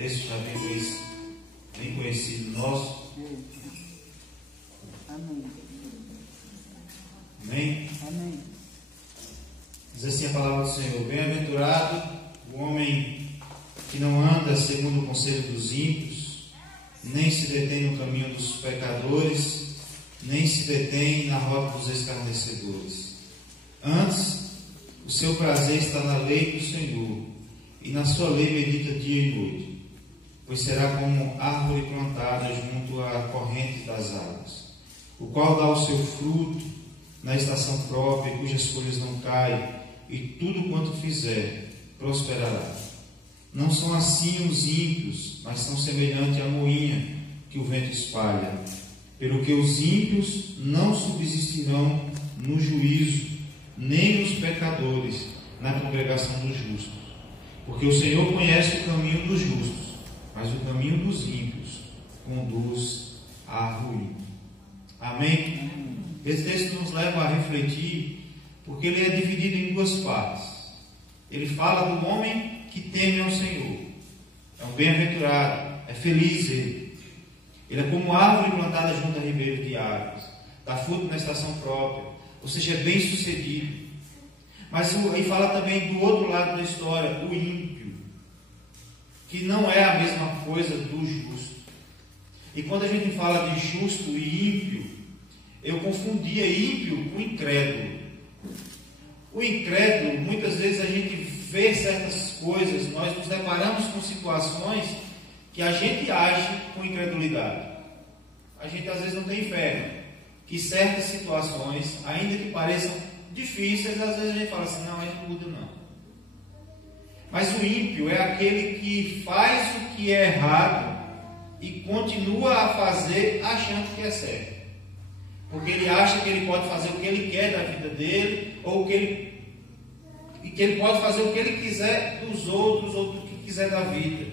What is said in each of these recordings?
texto já bem conhecido nosso. Amém. Amém? Amém. Diz assim a palavra do Senhor: bem-aventurado o homem que não anda segundo o conselho dos ímpios, nem se detém no caminho dos pecadores, nem se detém na roda dos escarnecedores. Antes, o seu prazer está na lei do Senhor, e na sua lei medita dia e noite. Pois será como árvore plantada junto à corrente das águas, o qual dá o seu fruto na estação própria, cujas folhas não caem, e tudo quanto fizer prosperará. Não são assim os ímpios, mas são semelhantes à moinha que o vento espalha. Pelo que os ímpios não subsistirão no juízo, nem os pecadores na congregação dos justos. Porque o Senhor conhece o caminho dos justos, mas o caminho dos ímpios conduz à ruína. Amém? Esse texto nos leva a refletir, porque ele é dividido em duas partes. Ele fala do homem que teme ao Senhor, é um bem-aventurado, é feliz ele. Ele é como árvore plantada junto a ribeiro de águas, dá fruto na estação própria, ou seja, é bem sucedido. Mas aí fala também do outro lado da história, o ímpio, que não é a mesma coisa do justo. E quando a gente fala de justo e ímpio, eu confundia ímpio com incrédulo. O incrédulo, muitas vezes a gente vê certas coisas, nós nos deparamos com situações que a gente age com incredulidade. A gente às vezes não tem fé que certas situações, ainda que pareçam difíceis, às vezes a gente fala assim, não, aí não muda não. Mas o ímpio é aquele que faz o que é errado e continua a fazer achando que é certo. Porque ele acha que ele pode fazer o que ele quer da vida dele, ou que ele pode fazer o que ele quiser dos outros, ou do que quiser da vida.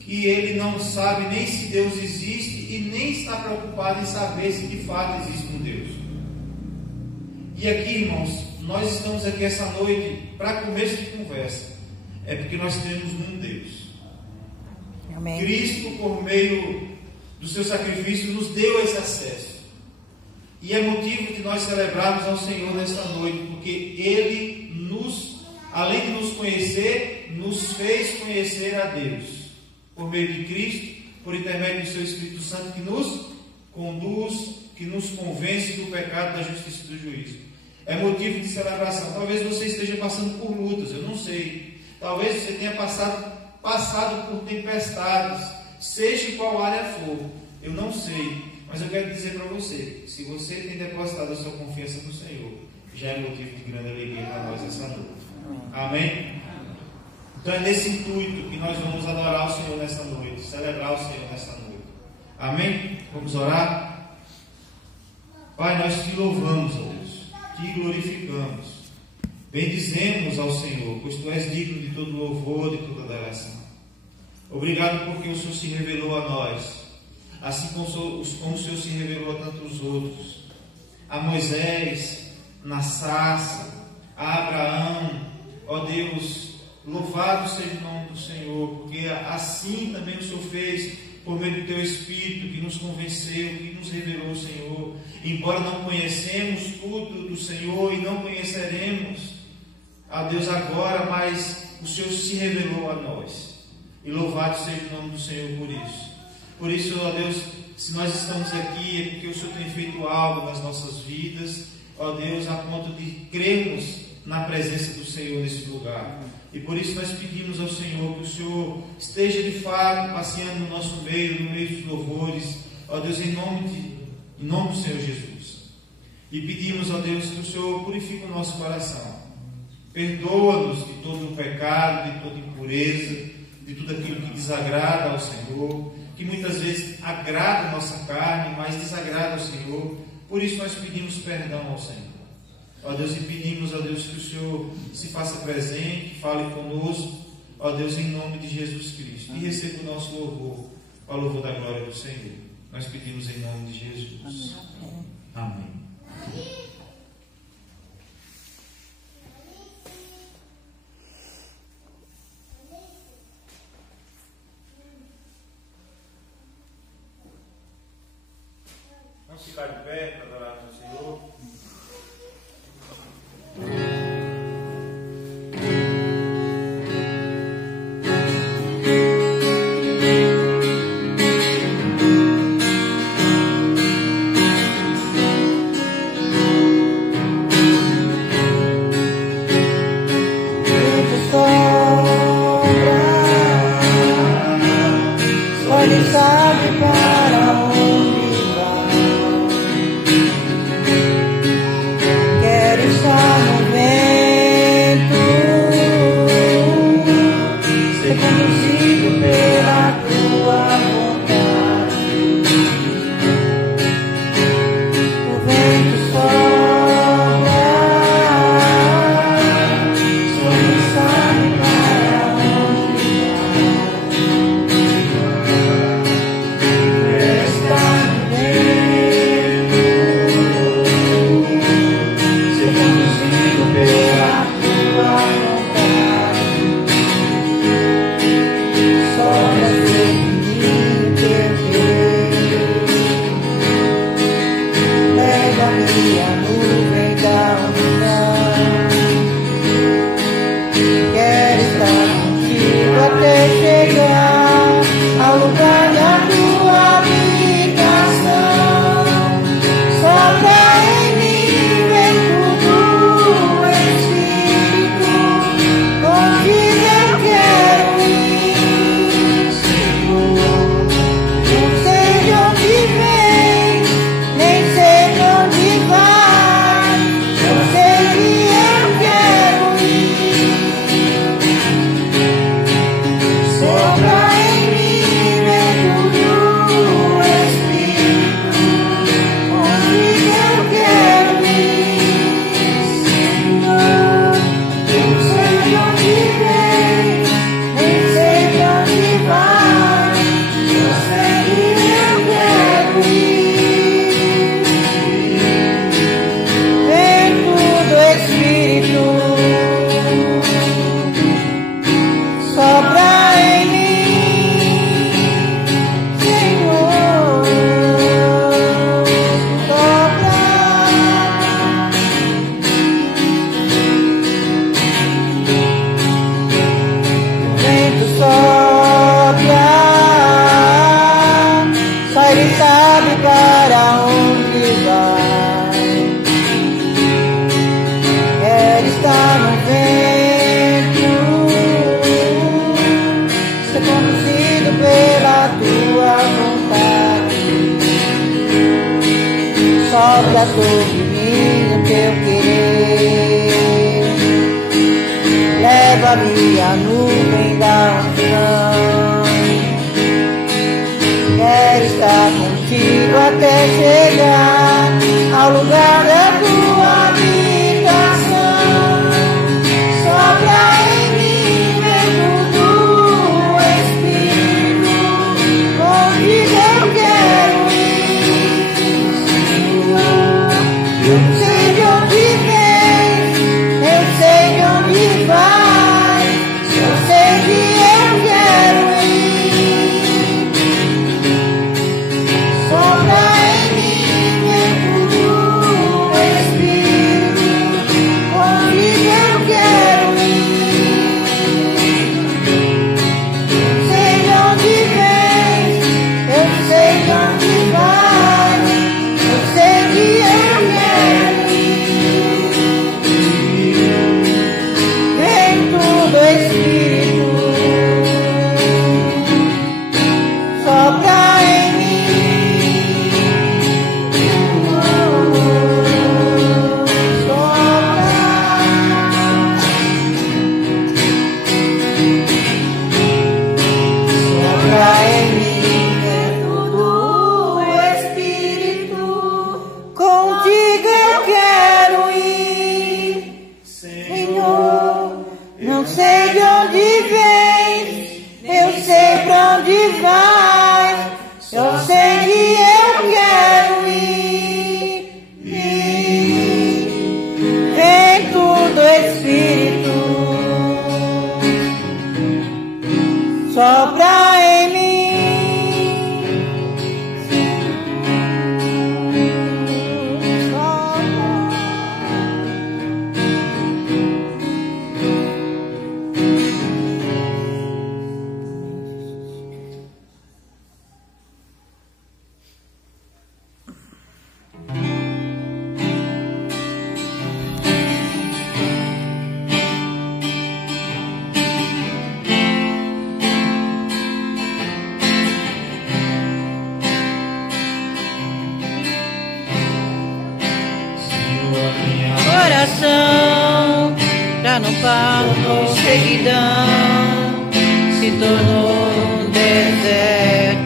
Que ele não sabe nem se Deus existe e nem está preocupado em saber se de fato existe um Deus. E aqui, irmãos, nós estamos aqui essa noite para começo de conversa. É porque nós temos um Deus. Amém. Cristo, por meio do seu sacrifício, nos deu esse acesso. E é motivo de nós celebrarmos ao Senhor nesta noite, porque Ele além de nos conhecer, nos fez conhecer a Deus, por meio de Cristo, por intermédio do seu Espírito Santo, que nos conduz, que nos convence do pecado, da justiça e do juízo. É motivo de celebração. Talvez você esteja passando por lutas, eu não sei. Talvez você tenha passado por tempestades, seja em qual área for, eu não sei. Mas eu quero dizer para você, se você tem depositado a sua confiança no Senhor, já é motivo de grande alegria para nós essa noite. Amém? Então é nesse intuito que nós vamos adorar o Senhor nessa noite, celebrar o Senhor nessa noite. Amém? Vamos orar? Pai, nós te louvamos, ó Deus, te glorificamos, bendizemos ao Senhor, pois tu és digno de todo louvor, de toda adoração. Obrigado porque o Senhor se revelou a nós, assim como o Senhor se revelou a tantos outros, a Moisés, na sarça, a Abraão. Ó Deus, louvado seja o nome do Senhor, porque assim também o Senhor fez por meio do teu Espírito, que nos convenceu, que nos revelou o Senhor. Embora não conhecemos tudo do Senhor e não conheceremos a Deus agora, mas o Senhor se revelou a nós. E louvado seja o nome do Senhor por isso. Por isso, ó Deus, se nós estamos aqui é porque o Senhor tem feito algo nas nossas vidas, ó Deus, a ponto de crermos na presença do Senhor nesse lugar. E por isso nós pedimos ao Senhor que o Senhor esteja de fato passeando no nosso meio, no meio dos louvores, ó Deus, em nome do Senhor Jesus. E pedimos, ó Deus, que o Senhor purifique o nosso coração. Perdoa-nos de todo o pecado, de toda impureza, de tudo aquilo que desagrada ao Senhor, que muitas vezes agrada a nossa carne, mas desagrada ao Senhor. Por isso nós pedimos perdão ao Senhor. Ó Deus, e pedimos, ó Deus, que o Senhor se faça presente, fale conosco, ó Deus, em nome de Jesus Cristo. E receba o nosso louvor, o louvor da glória do Senhor. Nós pedimos em nome de Jesus. Amém. Amém. ficar de pé para adorar ao Senhor. Ele sabe para onde vai. Quero estar no vento, ser conduzido pela tua vontade. O vento sopra, só ele sabe para onde sopra sobre mim o teu querer, leva-me à nuvem da unção. Quero estar contigo até chegar ao lugar da tua habitação. Sopra em mim, vento do Espírito, onde eu quero ir. Eu sei de onde vem, eu sei de onde vai, eu sei que eu quero ir. Sopra em mim, vento do Espírito, onde eu quero ir. Eu sei de onde vem, eu sei de onde vai, eu sei que eu quero ir. Vento do Espírito, sopra em mim. Sopra em mim, vento do Espírito, contigo eu quero ir. Senhor, não sei de onde vem, eu sei pra onde vai, eu sei que eu quero ir. Vento do Espírito, sopra em mim. já não passou seguidão, se tornou um deserto.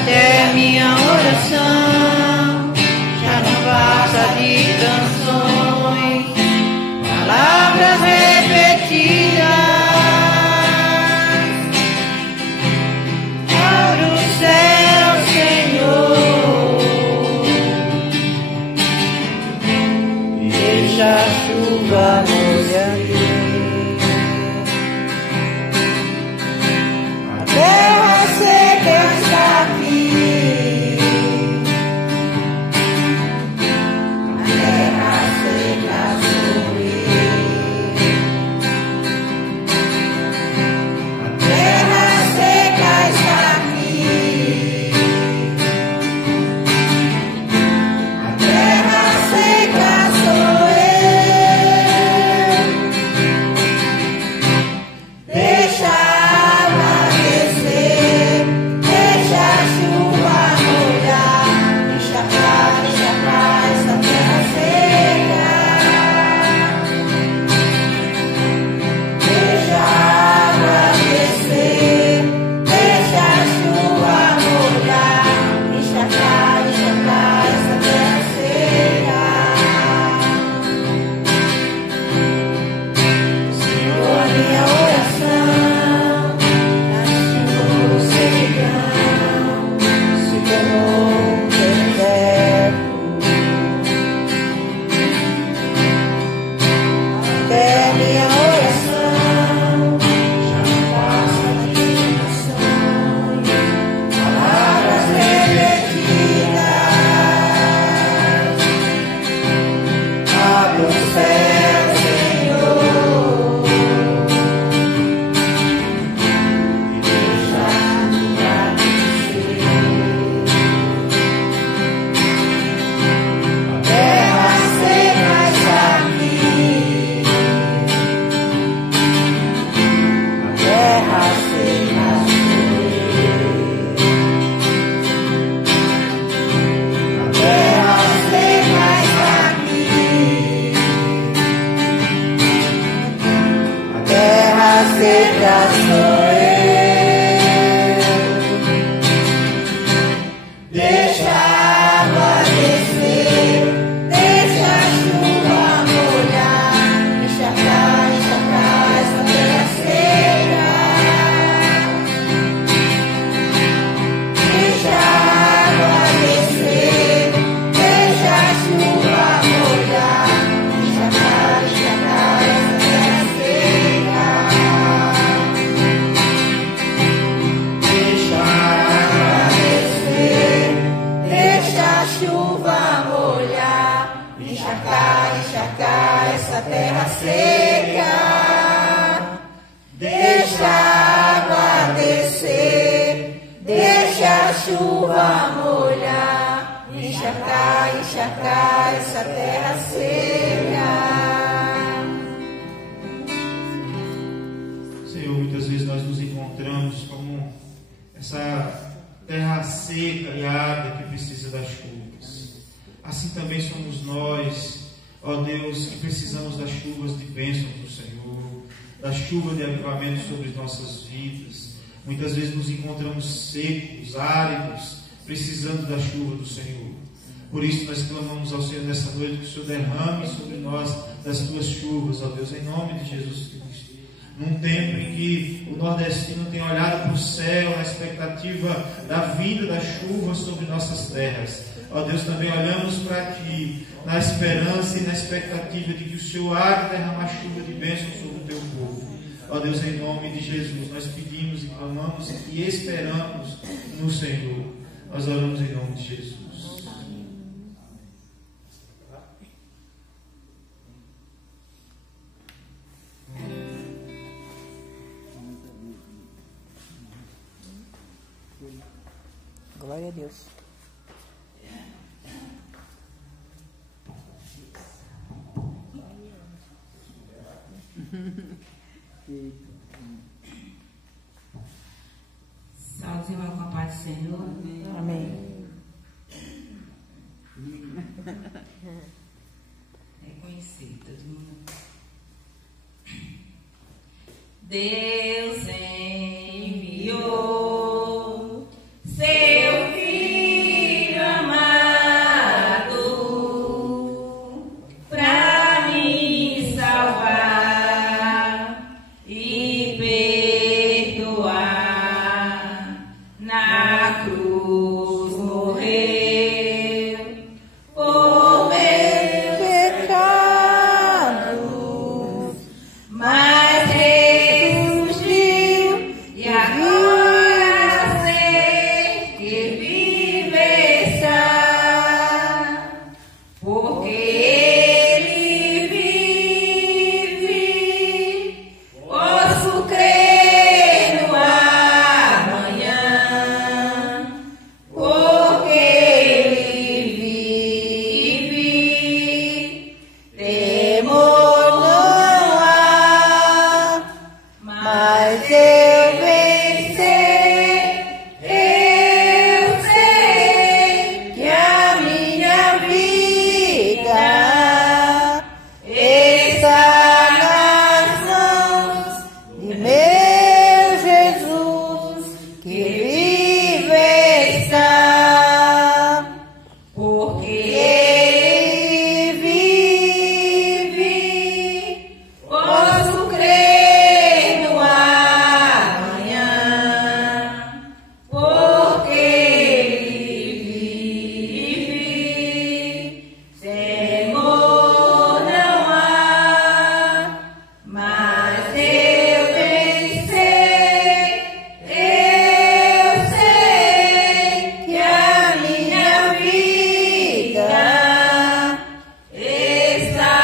Até minha oração já não passa de canções, palavras repetidas. Abre o céu, Senhor, e deixa a chuva molhar. A terra seca está aqui, a terra seca sou eu. A terra seca está aqui, a terra seca sou eu. Deixa a água descer, deixa a chuva molhar, deixa pra essa terra seca. Deixa a água descer, deixa a chuva molhar, deixa pra essa terra seca. Senhor, minha oração, na chuva secão, se tornou um deserto. Até minha oração já não passa de canções, palavras repetidas. Abre o céu, Senhor, e deixa a chuva descer. A terra seca está aqui, a terra seca sou eu. A terra seca está aqui, a terra seca sou eu. Deixa a água descer, deixa a chuva molhar, deixa pra essa terra seca. Deixa a água descer, deixa a chuva molhar, deixa pra essa terra seca. Deixa a água descer, deixa a chuva molhar, encharcar essa terra seca. Deixa a água descer, deixa a chuva molhar, encharcar essa terra seca. Senhor, muitas vezes nós nos encontramos como essa terra seca e árida que precisa das chuvas. Assim também somos nós, ó Deus, que precisamos das chuvas de bênção do Senhor, da chuva de avivamento sobre nossas vidas. Muitas vezes nos encontramos secos, áridos, precisando da chuva do Senhor. Por isso nós clamamos ao Senhor nessa noite que o Senhor derrame sobre nós das tuas chuvas, ó Deus, em nome de Jesus Cristo. Num tempo em que o nordestino tem olhado para o céu na expectativa da vinda da chuva sobre nossas terras, ó Deus, também olhamos para Ti na esperança e na expectativa de que o Senhor há de derramar chuva de bênção sobre o Teu povo. Ó Deus, em nome de Jesus, nós pedimos e clamamos e esperamos no Senhor. Nós oramos em nome de Jesus. Glória a Deus. Saúde, irmão, com a paz do Senhor. Amém. Reconhecer todo mundo. Deus enviou seu Filho amado pra me salvar e perdoar. Na cruz morreu por meus pecados, mas ressurgiu e agora sei que vive está, porque Ele vive. Posso crer no amanhã, porque Ele vive. temor não há, mas eu vencer. Eu sei que a minha vida está nas mãos de meu Jesus, que vive está, Porque Ele vive. posso crer no amanhã, porque Ele vive. Temor não há, mas eu vencer. Eu sei que a minha vida está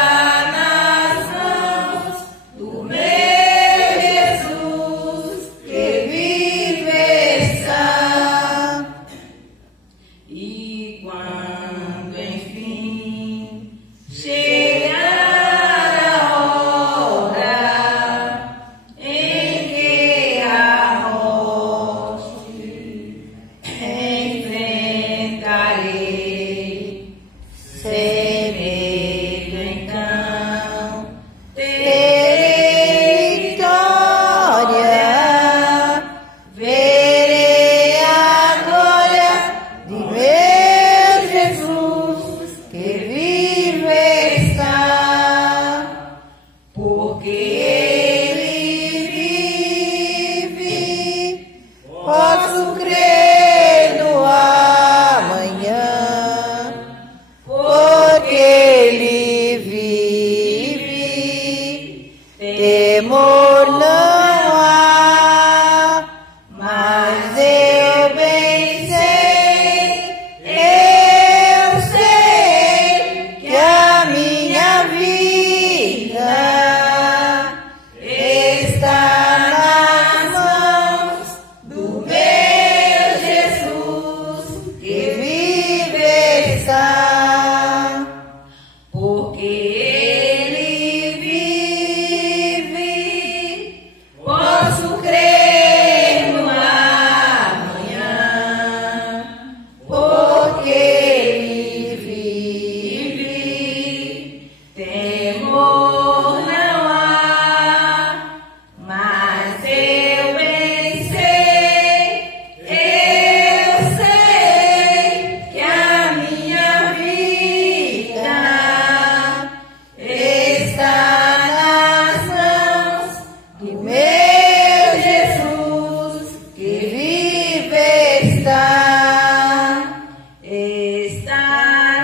nas mãos do meu Jesus, que vive está. E quando enfim chegar a hora em que a morte enfrentarei, sem medo então terei Vitória, verei a glória de meu Jesus, que vive está, porque Ele vive. Posso crer no amanhã, porque Ele vive. Temor não há, mas eu bem sei. Eu sei que a minha vida está nas mãos do meu Jesus, que vive está, porque Ele vive. Posso crer no amanhã, porque Ele vive. Temor não há, mas eu bem sei. Eu sei que a minha vida está nas mãos de meu Jesus, que vive está. Está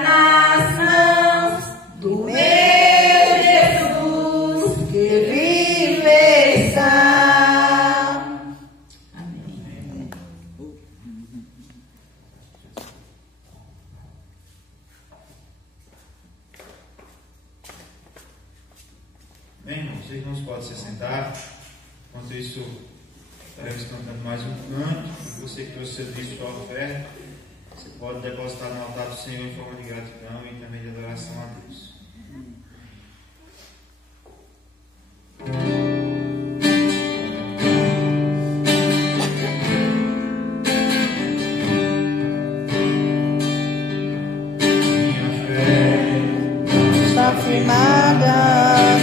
nas mãos do meu Jesus, Que vive está. Amém. Bem, irmãos, os irmãos podem se sentar. Enquanto isso, estaremos cantando mais um canto. E você que trouxe o serviço de oferta, você pode depositar no altar do Senhor em forma de gratidão e também de adoração a Deus. Minha fé firmada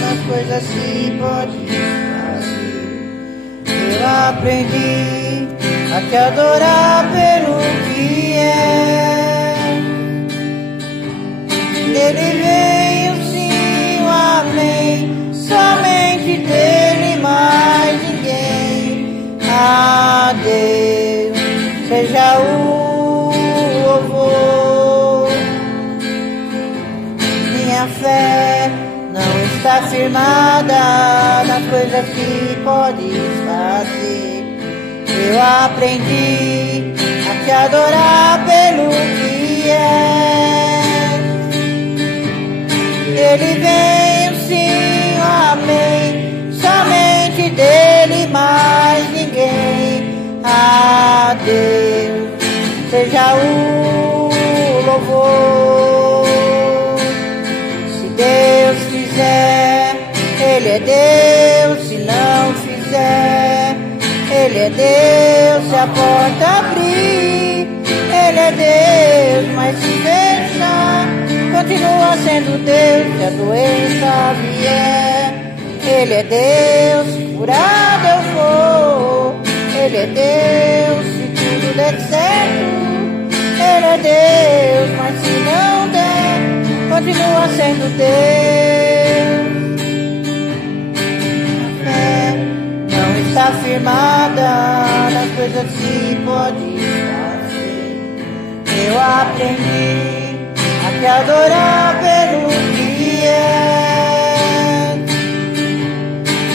nas coisas que podes fazer. Eu aprendi a te adorar pelo que é. Dele veio sim o amém, somente dele, mais ninguém. A Deus seja o louvor. Minha fé não está firmada nas coisas que podes fazer. Eu aprendi a te adorar pelo que é. Ele veio sim, o amém, somente dele, mais ninguém. A Deus seja o louvor. Se Deus fizer, Ele é Deus. Se não fizer, Ele é Deus. Se a porta abrir, Ele é Deus. Mas se fechar, continua sendo Deus. Se a doença vier, Ele é Deus. Se curado eu for, Ele é Deus. Se tudo der certo, Ele é Deus. Mas se não der, continua sendo Deus. A fé não está firmada nas coisas que pode fazer. Eu aprendi a te adorar pelo que é.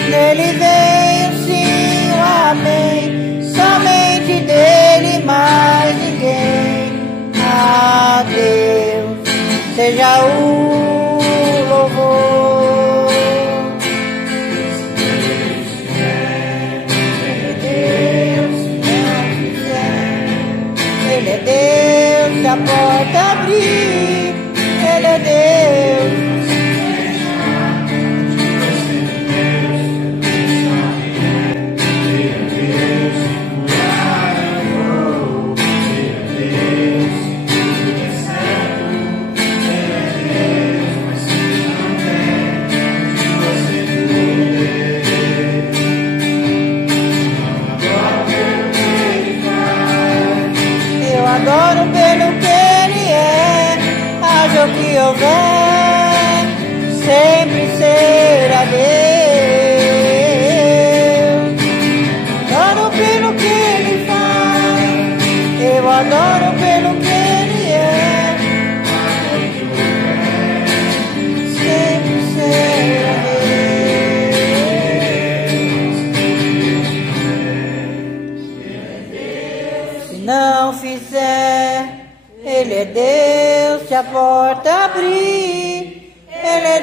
Nele veio sim o amém, somente dele, mais ninguém. A Deus seja o louvor. Ele é Deus, se não fizer, Ele é Deus. Se a porta abrir, Ele é Deus. Adoro pelo que Ele é, haja o que houver, sempre será Deus. Adoro pelo que Ele faz, eu adoro pelo que Ele é, sempre será Deus. Se não fizer, Ele é Deus. Se a porta abrir, Ele é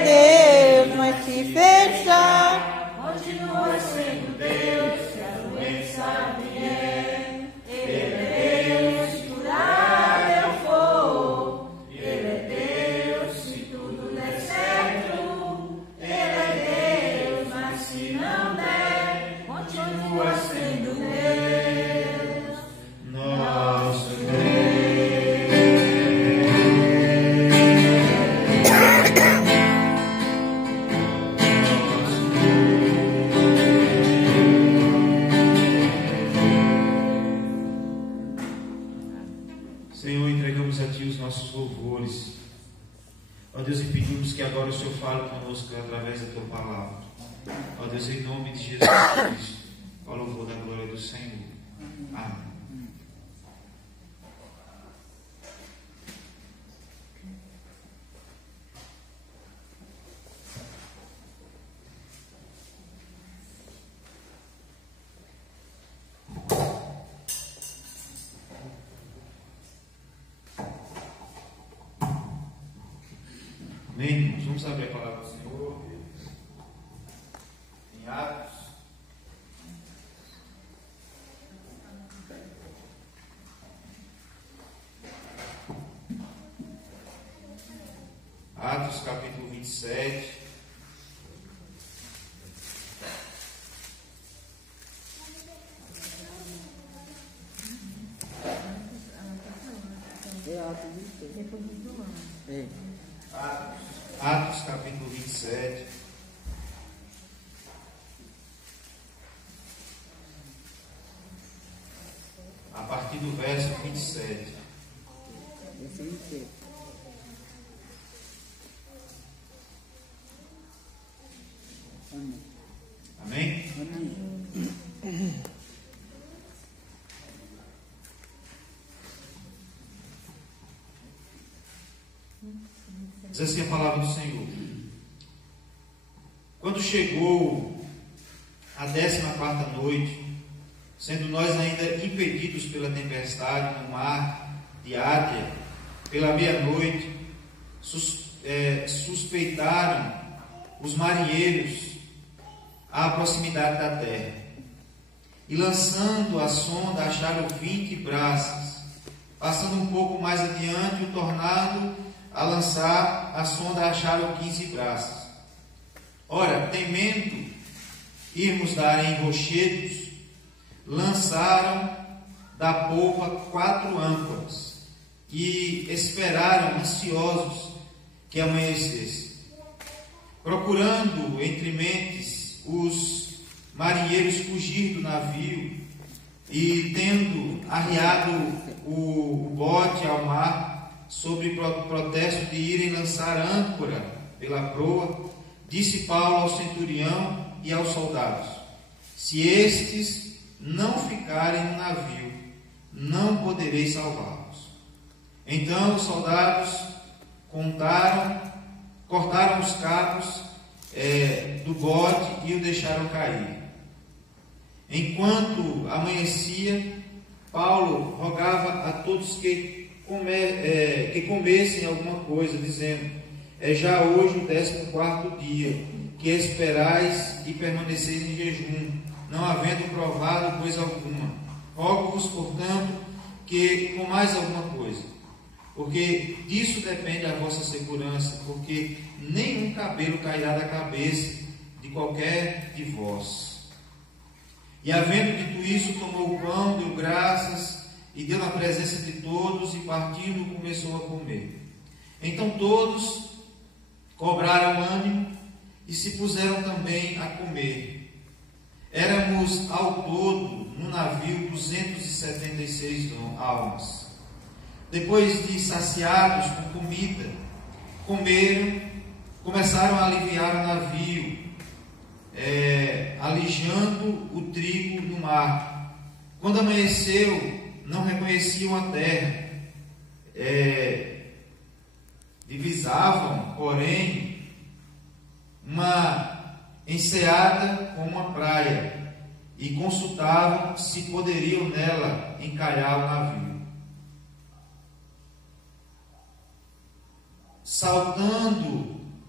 Deus. Mas se fechar, continua sendo Deus. Se a doença vier, Ele é Deus. Se curado eu for, Ele é Deus. Se tudo der certo, Ele é Deus. Mas se não der, continua sendo Deus. Nosso Senhor, entregamos a Ti os nossos louvores. Ó Deus, e pedimos que agora o Senhor fale conosco através da Tua palavra. Ó Deus, em nome de Jesus Cristo, ó louvor da glória do Senhor. Amém. Amém, irmãos? Vamos abrir a palavra do Senhor em Atos. Atos capítulo 27. Atos capítulo 7. Amém? Diz assim a palavra do Senhor. Quando chegou a 14ª noite, sendo nós ainda impedidos pela tempestade no mar de Ádria, pela meia-noite, suspeitaram os marinheiros à proximidade da terra, e lançando a sonda acharam 20 braças. Passando um pouco mais adiante, o tornado a lançar a sonda acharam 15 braças. Ora, temendo irmos dar em rochedos, lançaram da polpa 4 âncoras e esperaram ansiosos que amanhecesse. Procurando entre mentes os marinheiros fugir do navio e tendo arriado o bote ao mar sob protesto de irem lançar âncora pela proa, disse Paulo ao centurião e aos soldados: se estes não ficarem no navio, não poderei salvá-los. Então os soldados cortaram os cabos do bote e o deixaram cair. Enquanto amanhecia, Paulo rogava a todos que comessem alguma coisa, dizendo: é já hoje o 14º dia que esperais e permaneceis em jejum, não havendo provado coisa alguma. Rogo-vos, portanto, que comais alguma coisa, porque disso depende a vossa segurança, porque nenhum cabelo cairá da cabeça de qualquer de vós. E havendo dito isso, tomou o pão, deu graças e deu na presença de todos, e partindo começou a comer. Então todos cobraram ânimo e se puseram também a comer. Éramos ao todo no navio 276 almas. Depois de saciados com comida, começaram a aliviar o navio, alijando o trigo no mar. Quando amanheceu, não reconheciam a terra. Divisavam, porém, uma enseada com uma praia, e consultavam se poderiam nela encalhar o navio.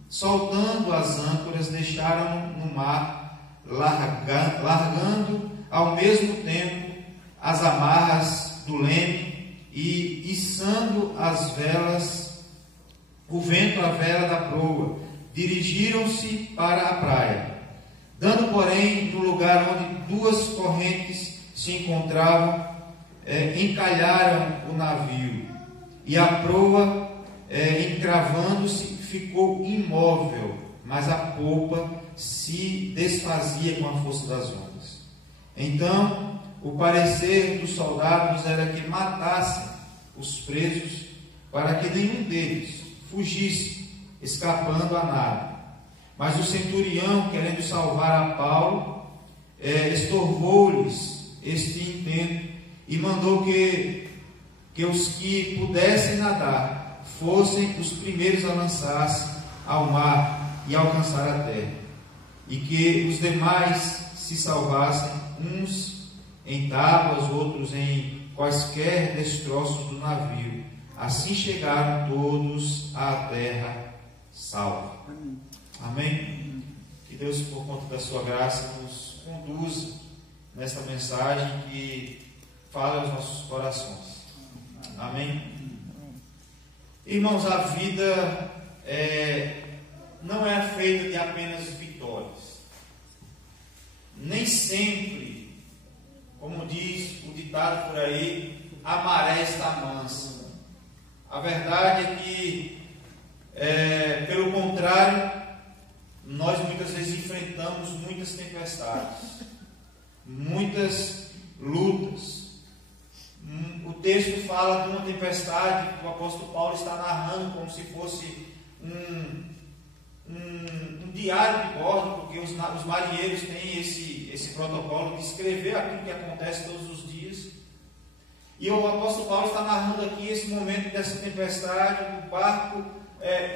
Soltando as âncoras, deixaram no mar, largando ao mesmo tempo as amarras do leme e içando as velas, o vento à vela da proa, dirigiram-se para a praia. Dando, porém, no lugar onde 2 correntes se encontravam, encalharam o navio, e a proa, encravando-se, ficou imóvel, mas a polpa se desfazia com a força das ondas. Então, o parecer dos soldados era que matassem os presos, para que nenhum deles fugisse, escapando a nada. Mas o centurião, querendo salvar a Paulo, estorvou-lhes este intento e mandou que os que pudessem nadar fossem os primeiros a lançar-se ao mar e alcançar a terra, e que os demais se salvassem, uns em tábuas, outros em quaisquer destroços do navio. Assim chegaram todos à terra salva. Amém? Que Deus, por conta da sua graça, nos conduza nesta mensagem que fala aos nossos corações. Amém? Irmãos, a vida não é feita de apenas vitórias. Nem sempre, como diz o ditado por aí, a maré está mansa. A verdade é que, pelo contrário, nós muitas vezes enfrentamos muitas tempestades, muitas lutas. o texto fala de uma tempestade que o apóstolo Paulo está narrando como se fosse um diário de bordo, porque os marinheiros têm esse protocolo de escrever aquilo que acontece todos os dias. E o apóstolo Paulo está narrando aqui esse momento dessa tempestade, o barco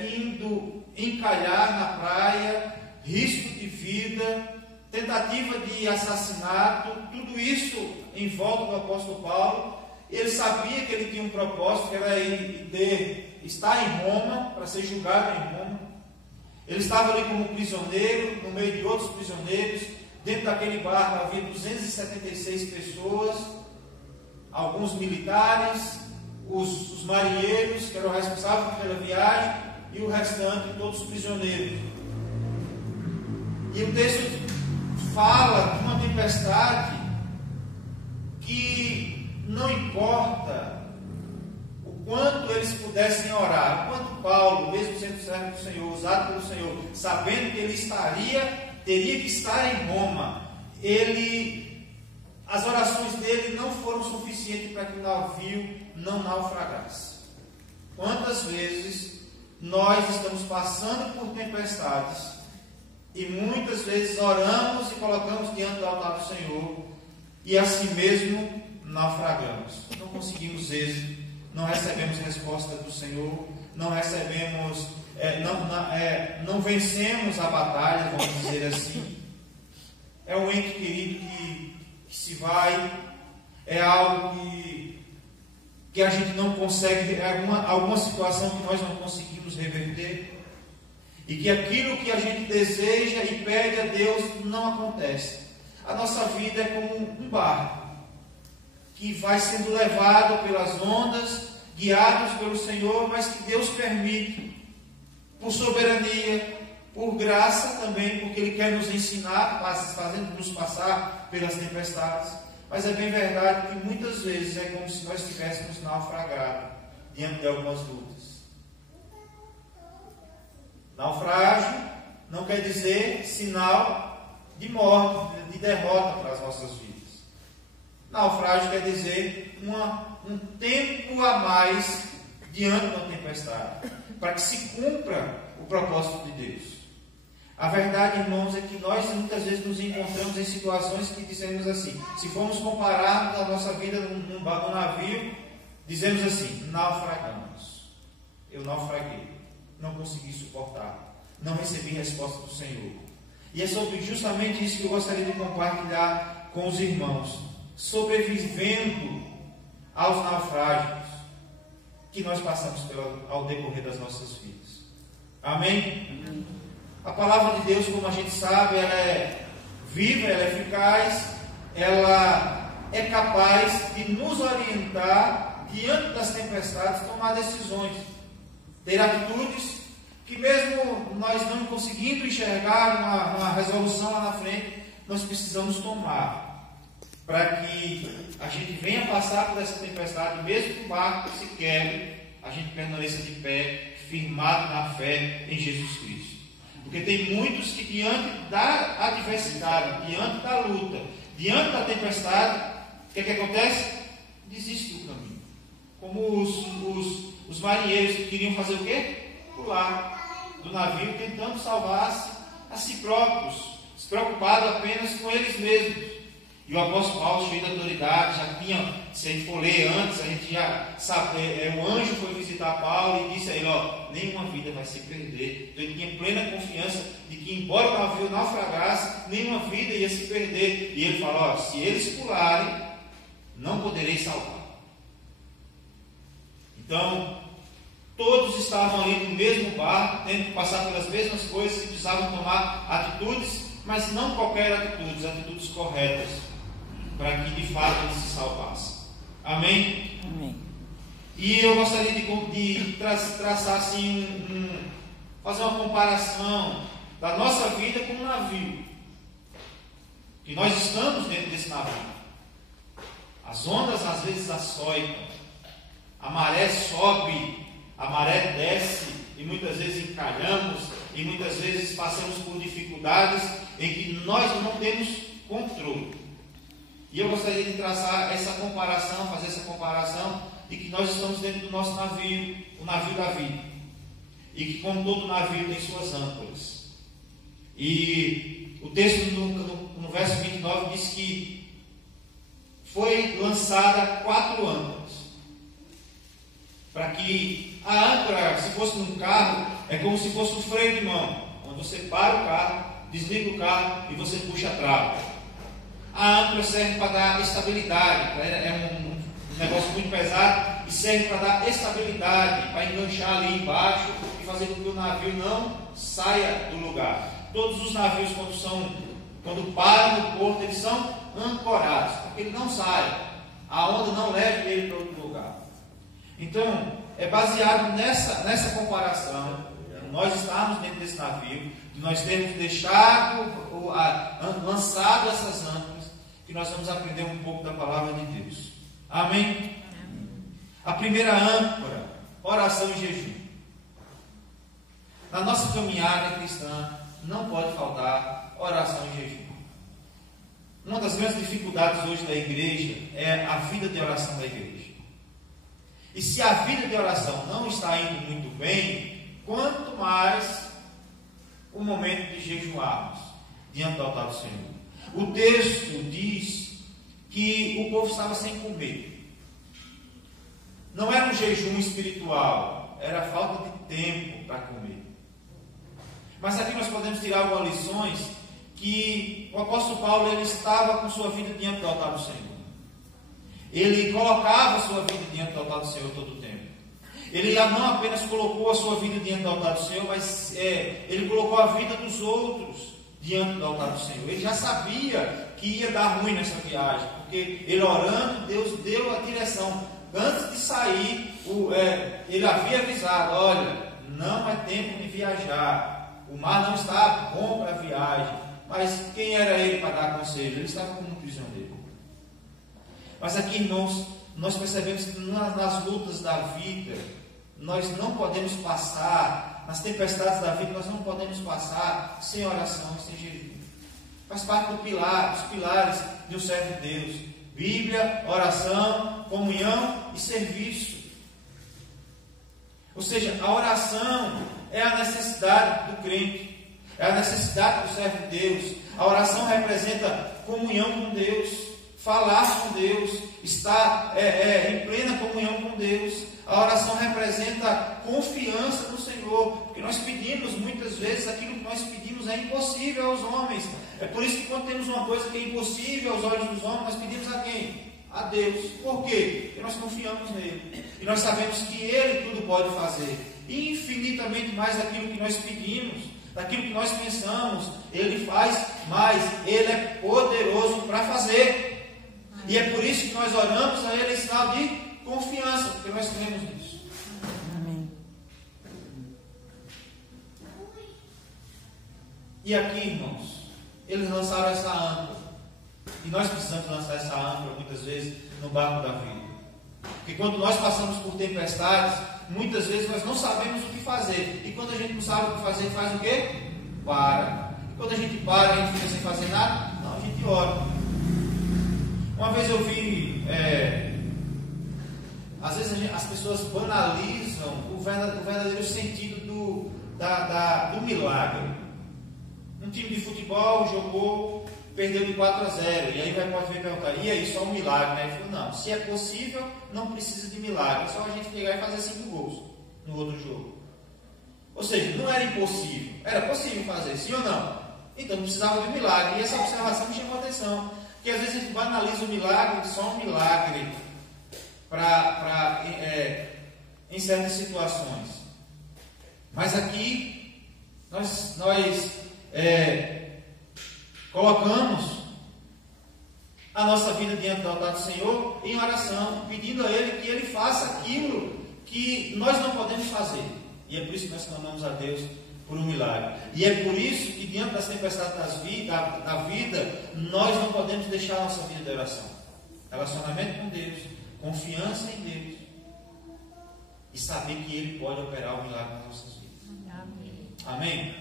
indo encalhar na praia, risco de vida, tentativa de assassinato, tudo isso em volta do apóstolo Paulo. Ele sabia que ele tinha um propósito, que era estar em Roma, para ser julgado em Roma. Ele estava ali como prisioneiro, no meio de outros prisioneiros. Dentro daquele barco havia 276 pessoas, alguns militares, os marinheiros, que eram responsáveis pela viagem, e o restante, todos prisioneiros. E o texto fala de uma tempestade que não importa o quanto eles pudessem orar, o quanto Paulo, mesmo sendo servo do Senhor, usado pelo Senhor, sabendo que ele teria que estar em Roma, as orações dele não foram suficientes para que o navio não naufragasse. Quantas vezes nós estamos passando por tempestades e muitas vezes oramos e colocamos diante do altar do Senhor e assim mesmo naufragamos, não conseguimos êxito, não recebemos resposta do Senhor, não recebemos, não vencemos a batalha, vamos dizer assim. É um ente querido que se vai, é algo que a gente não consegue, é alguma situação que nós não conseguimos reverter, e que aquilo que a gente deseja e pede a Deus não acontece. A nossa vida é como um barco que vai sendo levado pelas ondas, guiados pelo Senhor, mas que Deus permite, por soberania, por graça também, porque Ele quer nos ensinar, fazendo-nos passar pelas tempestades. Mas é bem verdade que muitas vezes é como se nós estivéssemos naufragado diante de algumas lutas. Naufrágio não quer dizer sinal de morte, de derrota para as nossas vidas. Naufrágio quer dizer um tempo a mais diante de uma tempestade, para que se cumpra o propósito de Deus. A verdade, irmãos, é que nós muitas vezes nos encontramos em situações que dizemos assim, se formos comparar a nossa vida num navio, dizemos assim, naufragamos. Eu naufraguei, não consegui suportar, não recebi resposta do Senhor. E é sobre justamente isso que eu gostaria de compartilhar com os irmãos, sobrevivendo aos naufrágios que nós passamos ao decorrer das nossas vidas. Amém? Amém. A palavra de Deus, como a gente sabe, ela é viva, ela é eficaz, ela é capaz de nos orientar diante das tempestades, tomar decisões, ter atitudes que mesmo nós não conseguindo enxergar uma resolução lá na frente, nós precisamos tomar, para que a gente venha passar por essa tempestade, mesmo que o barco se quebre, a gente permaneça de pé, firmado na fé em Jesus Cristo. Porque tem muitos que diante da adversidade, diante da luta, diante da tempestade, o que acontece? Desiste do caminho. Como os marinheiros que queriam fazer o quê? Pular do navio, tentando salvar-se a si próprios, preocupados apenas com eles mesmos. E o apóstolo Paulo, cheio de autoridade, já tinha, se a gente for ler antes, a gente já sabe, o anjo foi visitar Paulo e disse a ele, nenhuma vida vai se perder. Então ele tinha plena confiança de que, embora o navio naufragasse, nenhuma vida ia se perder. E ele falou, se eles pularem, não poderei salvar. Então, todos estavam ali no mesmo barco, tendo que passar pelas mesmas coisas, e precisavam tomar atitudes, mas não qualquer atitudes corretas, para que de fato eles se salvassem. Amém? Amém. E eu gostaria de traçar assim, fazer uma comparação da nossa vida com um navio. Que nós estamos dentro desse navio. As ondas às vezes açoitam, a maré sobe, a maré desce, e muitas vezes encalhamos, e muitas vezes passamos por dificuldades em que nós não temos controle. E eu gostaria de traçar essa comparação, fazer essa comparação, de que nós estamos dentro do nosso navio, o navio da vida. E que como todo navio tem suas âncoras. E o texto no verso 29 diz que foi lançada 4 âncoras. Para que a âncora, se fosse num carro, é como se fosse um freio de mão, onde você para o carro, desliga o carro e você puxa a trava. A âncora serve para dar estabilidade, é um negócio muito pesado, e serve para dar estabilidade, para enganchar ali embaixo e fazer com que o navio não saia do lugar. Todos os navios, quando param no porto, eles são ancorados, para que ele não saia, a onda não leve ele para outro lugar. Então, é baseado nessa comparação, de nós estarmos dentro desse navio, de nós termos lançado essas âncoras, que nós vamos aprender um pouco da palavra de Deus. Amém? A primeira âncora, oração e jejum. Na nossa caminhada cristã, não pode faltar oração e jejum. Uma das grandes dificuldades hoje da igreja é a vida de oração da igreja. E se a vida de oração não está indo muito bem, quanto mais o momento de jejuarmos diante do altar do Senhor. O texto diz que o povo estava sem comer. Não era um jejum espiritual, era falta de tempo para comer. Mas aqui nós podemos tirar algumas lições, que o apóstolo Paulo ele estava com sua vida diante do altar do Senhor. Ele colocava a sua vida diante do altar do Senhor todo o tempo. Ele não apenas colocou a sua vida diante do altar do Senhor, mas ele colocou a vida dos outros diante do altar do Senhor. Ele já sabia que ia dar ruim nessa viagem, porque ele orando, Deus deu a direção. Antes de sair, ele havia avisado: olha, não é tempo de viajar, o mar não está bom para a viagem. Mas quem era ele para dar conselho? Ele estava como um prisioneiro. Mas aqui, irmãos, nós percebemos que nas lutas da vida, nós não podemos passar, nas tempestades da vida, nós não podemos passar sem oração e sem jejum. Faz parte dos pilares de um servo de Deus: Bíblia, oração, comunhão e serviço. Ou seja, a oração é a necessidade do crente, é a necessidade do servo de Deus. A oração representa comunhão com Deus, falar com Deus, estar em plena comunhão com Deus. A oração representa confiança no Senhor, porque nós pedimos muitas vezes aquilo que nós pedimos é impossível aos homens. É por isso que quando temos uma coisa que é impossível aos olhos dos homens, nós pedimos a quem? A Deus. Por quê? Porque nós confiamos nele. E nós sabemos que Ele tudo pode fazer. Infinitamente mais daquilo que nós pedimos, daquilo que nós pensamos, Ele faz mais. Ele é poderoso para fazer. E é por isso que nós oramos a Ele em sinal de confiança, porque nós cremos nisso. Amém. E aqui, irmãos, eles lançaram essa âncora. E nós precisamos lançar essa âncora muitas vezes no barco da vida. Porque quando nós passamos por tempestades, muitas vezes nós não sabemos o que fazer. E quando a gente não sabe o que fazer, faz o quê? Para. E quando a gente para, a gente fica sem fazer nada? Não, a gente ora. Uma vez eu vi, às vezes as pessoas banalizam o verdadeiro sentido do milagre. Um time de futebol jogou, perdeu de 4-0, e aí pode ver e perguntar: e aí, só um milagre, né? Ele falou: não, se é possível, não precisa de milagre, é só a gente pegar e fazer 5 gols no outro jogo. Ou seja, não era impossível, era possível fazer, sim ou não? Então não precisava de um milagre, e essa observação me chamou a atenção. Porque às vezes a gente banaliza o milagre, só um milagre, em certas situações. Mas aqui, nós colocamos a nossa vida diante do altar do Senhor em oração, pedindo a Ele que Ele faça aquilo que nós não podemos fazer. E é por isso que nós clamamos a Deus por um milagre. E é por isso que diante das tempestades da vida, nós não podemos deixar a nossa vida de oração. Relacionamento com Deus, confiança em Deus e saber que Ele pode operar o milagre nas nossas vidas. Amém?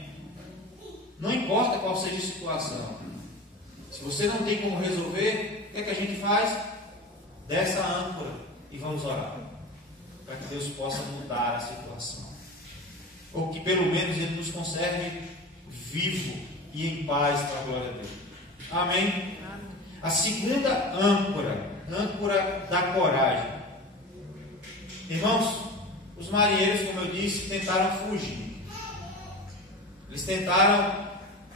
Não importa qual seja a situação. Se você não tem como resolver, o que a gente faz? Desce a âncora e vamos orar, para que Deus possa mudar a situação, ou que pelo menos Ele nos conserve vivo e em paz para a glória dele. Amém? A segunda âncora da coragem. Irmãos, os marinheiros, como eu disse, tentaram fugir. Eles tentaram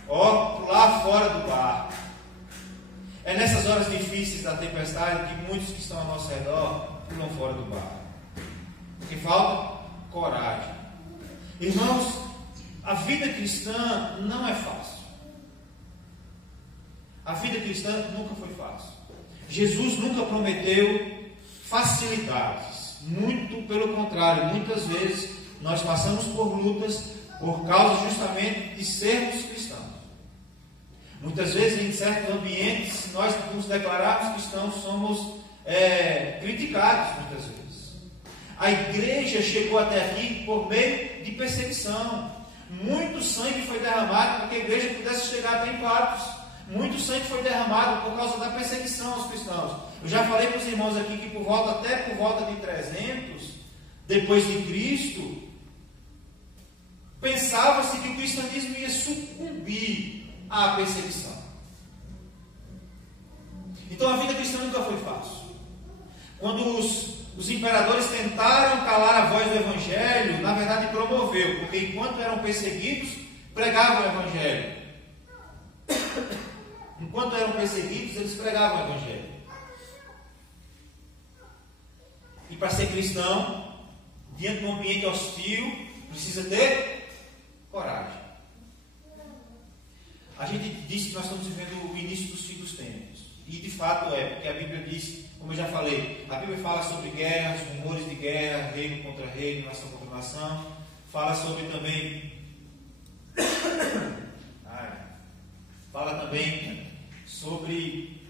pular fora do barco. É nessas horas difíceis da tempestade que muitos que estão ao nosso redor pulam fora do barco, porque falta coragem. Irmãos, a vida cristã não é fácil. A vida cristã nunca foi fácil. Jesus nunca prometeu facilidades. Muito pelo contrário, muitas vezes nós passamos por lutas por causa justamente de sermos cristãos. Muitas vezes, em certos ambientes, se nós nos declararmos cristãos, somos criticados muitas vezes. A igreja chegou até aqui por meio de perseguição. Muito sangue foi derramado para que a igreja pudesse chegar até em Patmos. Muito sangue foi derramado por causa da perseguição aos cristãos. Eu já falei para os irmãos aqui que por volta de 300 depois de Cristo, pensava-se que o cristianismo ia sucumbir à perseguição. Então a vida cristã nunca foi fácil. Quando os imperadores tentaram calar a voz do Evangelho, na verdade promoveu, porque enquanto eram perseguidos, pregavam o Evangelho. Enquanto eram perseguidos, eles pregavam o Evangelho. E para ser cristão, diante de um ambiente hostil, precisa ter coragem. A gente disse que nós estamos vivendo o início dos fins dos tempos. E de fato é, porque a Bíblia diz, como eu já falei, a Bíblia fala sobre guerras, rumores de guerra, reino contra reino, nação contra nação. Fala sobre também... Fala também sobre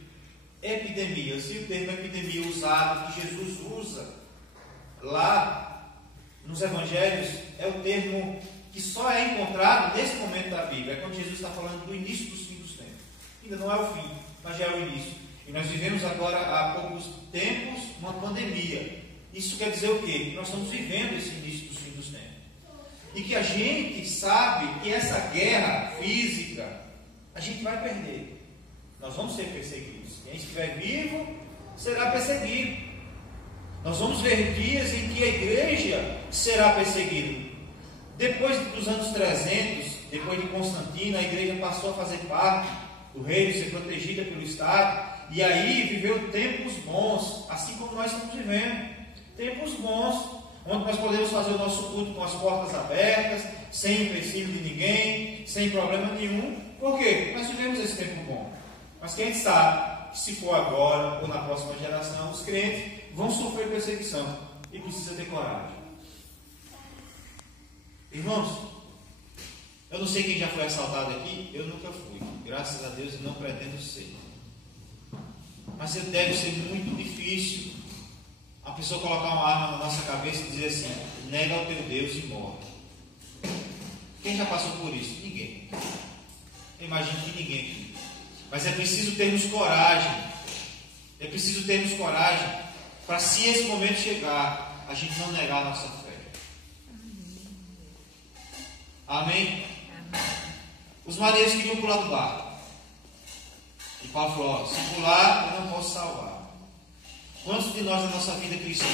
epidemias. E o termo epidemia usado, que Jesus usa lá nos Evangelhos, é o termo que só é encontrado nesse momento da Bíblia. É quando Jesus está falando do início dos fins dos tempos. Ainda não é o fim, mas já é o início. E nós vivemos agora, há poucos tempos, uma pandemia. Isso quer dizer o quê? Que nós estamos vivendo esse início dos fins dos tempos. E que a gente sabe que essa guerra física, a gente vai perder. Nós vamos ser perseguidos. Quem estiver vivo será perseguido. Nós vamos ver dias em que a igreja será perseguida. Depois dos anos 300, depois de Constantino, a igreja passou a fazer parte do reino, ser protegida pelo Estado. E aí viveu tempos bons, assim como nós estamos vivendo. Tempos bons, onde nós podemos fazer o nosso culto com as portas abertas, sem empecilho de ninguém, sem problema nenhum. Por quê? Nós vivemos esse tempo bom. Mas quem sabe, se for agora ou na próxima geração, os crentes vão sofrer perseguição e precisa ter coragem. Irmãos, eu não sei quem já foi assaltado aqui, eu nunca fui. Graças a Deus não pretendo ser. Mas deve ser muito difícil a pessoa colocar uma arma na nossa cabeça e dizer assim: nega o teu Deus e morre. Quem já passou por isso? Ninguém. Eu imagino que ninguém aqui. Mas é preciso termos coragem. É preciso termos coragem para, se esse momento chegar, a gente não negar a nossa fé. Amém? Os marinheiros queriam pular do barco. E Paulo falou: se pular, eu não posso salvar. Quantos de nós na nossa vida cristã,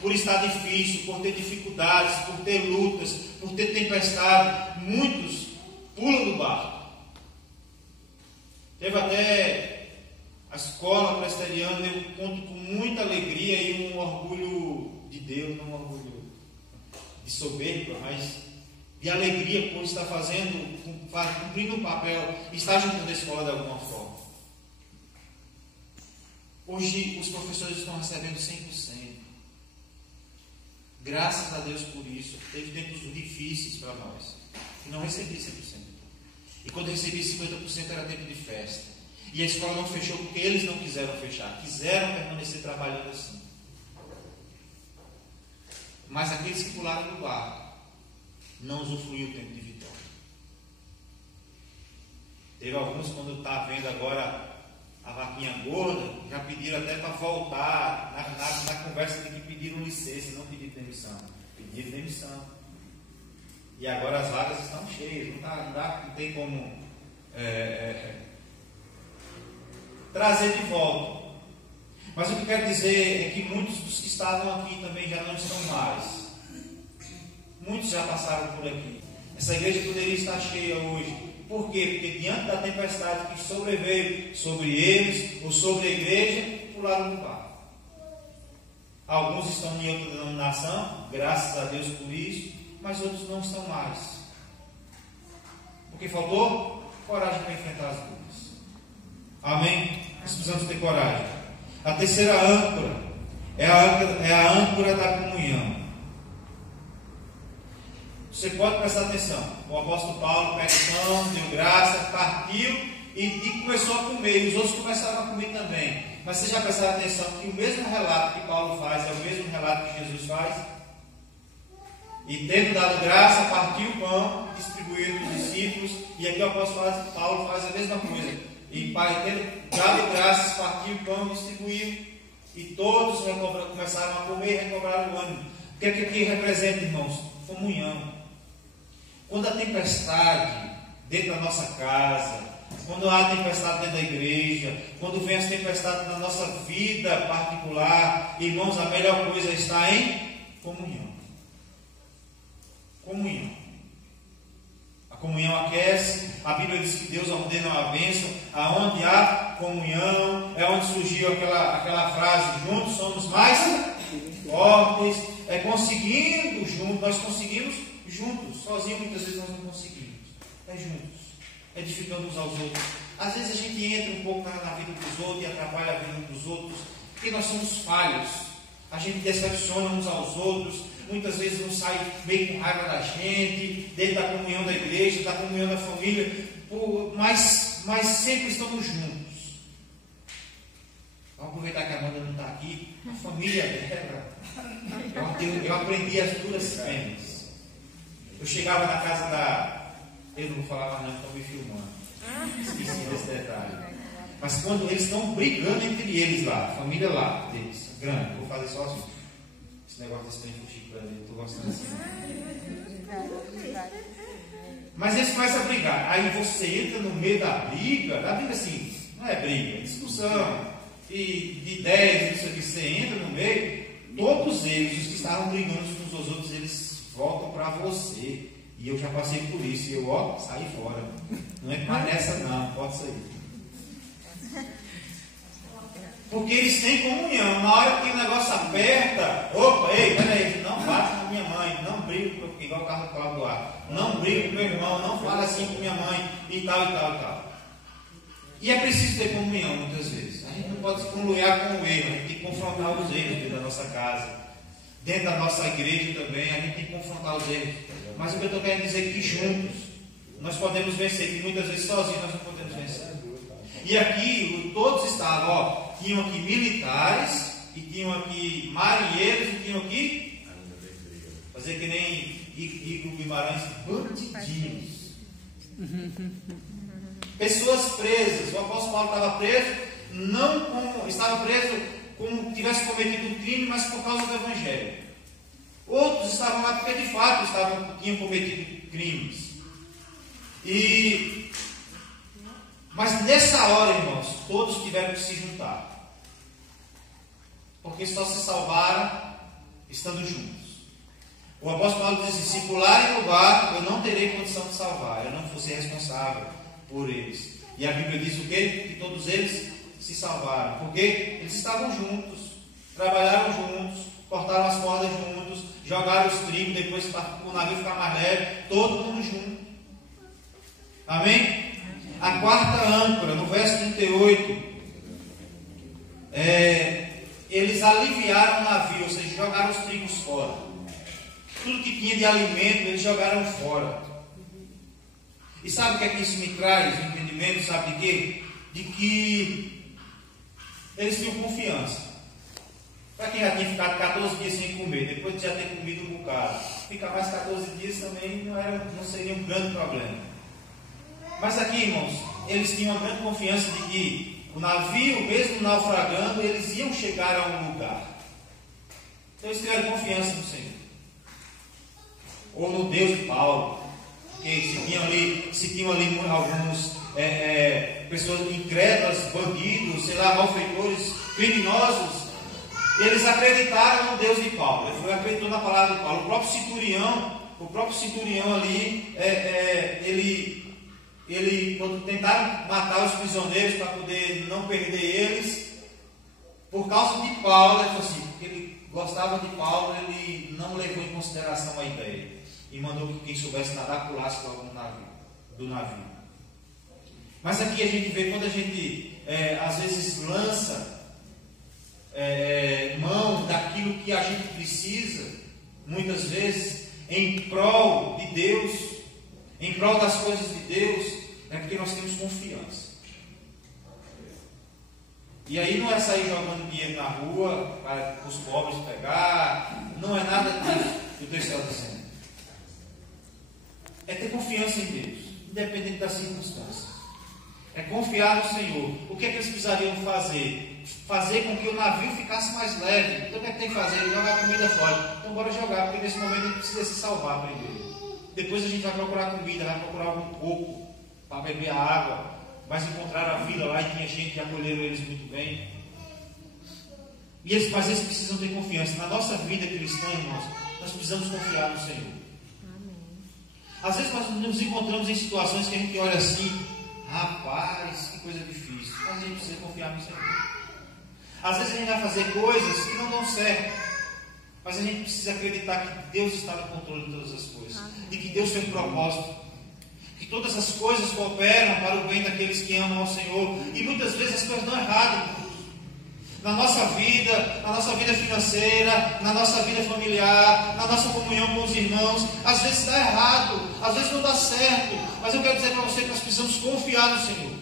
por estar difícil, por ter dificuldades, por ter lutas, por ter tempestade, muitos pulam do barco. Teve até a escola presbiteriana, eu conto com muita alegria e um orgulho de Deus, não um orgulho de soberba, mas de alegria por estar cumprindo um papel, estar juntando a escola de alguma forma. Hoje os professores estão recebendo 100%. Graças a Deus por isso. Teve tempos difíceis para nós. E não recebi 100%. E quando recebi 50% era tempo de festa. E a escola não fechou porque eles não quiseram fechar. Quiseram permanecer trabalhando assim. Mas aqueles que pularam do barco não usufruíram o tempo de vitória. Teve alguns, quando está vendo agora a vaquinha gorda, já pediram até para voltar, na conversa de que pediram licença, não pediram demissão. Pediram demissão. E agora as vagas estão cheias, não tem como trazer de volta. Mas o que eu quero dizer é que muitos dos que estavam aqui também já não estão mais. Muitos já passaram por aqui. Essa igreja poderia estar cheia hoje. Por quê? Porque diante da tempestade que sobreveio sobre eles ou sobre a igreja, pularam no barco. Alguns estão em outra denominação, graças a Deus por isso, mas outros não estão mais. O que faltou? Coragem para enfrentar as dúvidas. Amém? Nós precisamos ter coragem. A terceira âncora é a âncora da comunhão. Você pode prestar atenção. O apóstolo Paulo pega o pão, deu graça, partiu e começou a comer. E os outros começaram a comer também. Mas vocês já prestaram atenção que o mesmo relato que Paulo faz é o mesmo relato que Jesus faz? E tendo dado graça, partiu o pão, distribuiu para os discípulos. E aqui o apóstolo Paulo faz a mesma coisa. E tendo dado graças, partiu o pão, distribuiu. E todos começaram a comer e recobraram o ânimo. O que é que aqui representa, irmãos? Comunhão. Quando há tempestade dentro da nossa casa, quando há tempestade dentro da igreja, quando vem as tempestades na nossa vida particular, irmãos, a melhor coisa está em comunhão. Comunhão. A comunhão aquece. A Bíblia diz que Deus ordena uma bênção. Aonde há comunhão, é onde surgiu aquela frase: juntos somos mais fortes. É conseguindo juntos, nós conseguimos juntos. Sozinho muitas vezes nós não conseguimos. É juntos, edificando uns aos outros. Às vezes a gente entra um pouco na vida dos outros e atrapalha a vida dos outros, porque nós somos falhos. A gente decepciona uns aos outros. Muitas vezes não sai meio com raiva da gente, dentro da comunhão da igreja, da comunhão da família, mas sempre estamos juntos. Vamos aproveitar que a Amanda não está aqui. A família dela, eu aprendi as duras penas. Eu chegava na casa da... Eu não vou falar mais não, estão me filmando. Esqueci desse detalhe. Mas quando eles estão brigando entre eles lá, a família lá deles, grande, vou fazer só assim. Esse negócio desse trem foi chique pra mim, eu estou gostando assim. Mas eles começam a brigar. Aí você entra no meio da briga assim, não é briga, é discussão, de ideias, isso aqui, você entra no meio, todos eles, os que estavam brigando uns aos outros, eles voltam para você. E eu já passei por isso, e eu, saí fora. Não é mais nessa não, pode sair. Porque eles têm comunhão. Na hora que o negócio aperta, ei, peraí, não bate com minha mãe, não briga, igual o carro do Cláudio Duarte, não briga com meu irmão, não fala assim com minha mãe, e tal, e tal, e tal. E é preciso ter comunhão muitas vezes. A gente não pode se conluiar com o erro, a gente tem que confrontar os erros dentro da nossa casa. Dentro da nossa igreja também, a gente tem que confrontar os erros. Mas o que eu estou querendo dizer é que juntos nós podemos vencer, que muitas vezes sozinhos nós não podemos vencer. E aqui todos estavam, tinham aqui militares, e tinham aqui marinheiros, e tinham aqui, fazer que nem Igor Guimarães, bandidinhos. Pessoas presas. O apóstolo Paulo estava preso, estava preso como tivesse cometido um crime, mas por causa do Evangelho. Outros estavam lá porque de fato tinham cometido crimes. Mas nessa hora, irmãos, todos tiveram que se juntar. Porque só se salvaram estando juntos. O apóstolo Paulo diz assim: se pularem no barco, eu não terei condição de salvar, eu não vou ser responsável por eles. E a Bíblia diz o quê? Que todos eles se salvaram. Porque eles estavam juntos, trabalharam juntos, cortaram as cordas juntos, jogaram os trigos, depois para o navio ficar mais leve, todo mundo junto. Amém? A quarta âncora, no verso 38, eles aliviaram o navio, ou seja, jogaram os trigos fora. Tudo que tinha de alimento, eles jogaram fora. E sabe o que é que isso me traz? O entendimento, sabe de quê? De que eles tinham confiança. Para quem já tinha ficado 14 dias sem comer, depois de já ter comido um bocado, ficar mais 14 dias também não seria um grande problema. Mas aqui, irmãos, eles tinham uma grande confiança de que o navio, mesmo naufragando, eles iam chegar a um lugar. Então eles tiveram confiança no Senhor. Ou no Deus de Paulo. Porque se tinham ali alguns pessoas incrédulas, bandidos, sei lá, malfeitores, criminosos, eles acreditaram no Deus de Paulo. Ele acreditou na palavra de Paulo. O próprio centurião ali, ele quando tentaram matar os prisioneiros para poder não perder eles, por causa de Paulo, ele falou assim, porque ele gostava de Paulo, ele não levou em consideração a ideia e mandou que quem soubesse nadar pulasse logo do navio. Mas aqui a gente vê, quando a gente às vezes lança mão daquilo que a gente precisa, muitas vezes em prol de Deus, em prol das coisas de Deus, é porque nós temos confiança. E aí não é sair jogando dinheiro na rua para os pobres pegar, não é nada disso que o texto está dizendo. É ter confiança em Deus, independente das circunstâncias. É confiar no Senhor. O que é que eles precisariam fazer? Fazer com que o navio ficasse mais leve. Então o que é que tem que fazer? Jogar comida fora. Então bora jogar, porque nesse momento a gente precisa se salvar primeiro. Depois a gente vai procurar comida, vai procurar algum coco para beber a água. Mas encontraram a vila lá e tinha gente que acolheram eles muito bem. Mas eles precisam ter confiança. Na nossa vida cristã, irmãos, nós precisamos confiar no Senhor. Às vezes nós nos encontramos em situações que a gente olha assim, rapaz, que coisa difícil. Mas a gente precisa confiar no Senhor. Às vezes a gente vai fazer coisas que não dão certo. Mas a gente precisa acreditar que Deus está no controle de todas as coisas. E que Deus tem um propósito. Que todas as coisas cooperam para o bem daqueles que amam ao Senhor. E muitas vezes as coisas dão errado. Na nossa vida financeira, na nossa vida familiar, na nossa comunhão com os irmãos, às vezes dá errado, às vezes não dá certo, mas eu quero dizer para você que nós precisamos confiar no Senhor,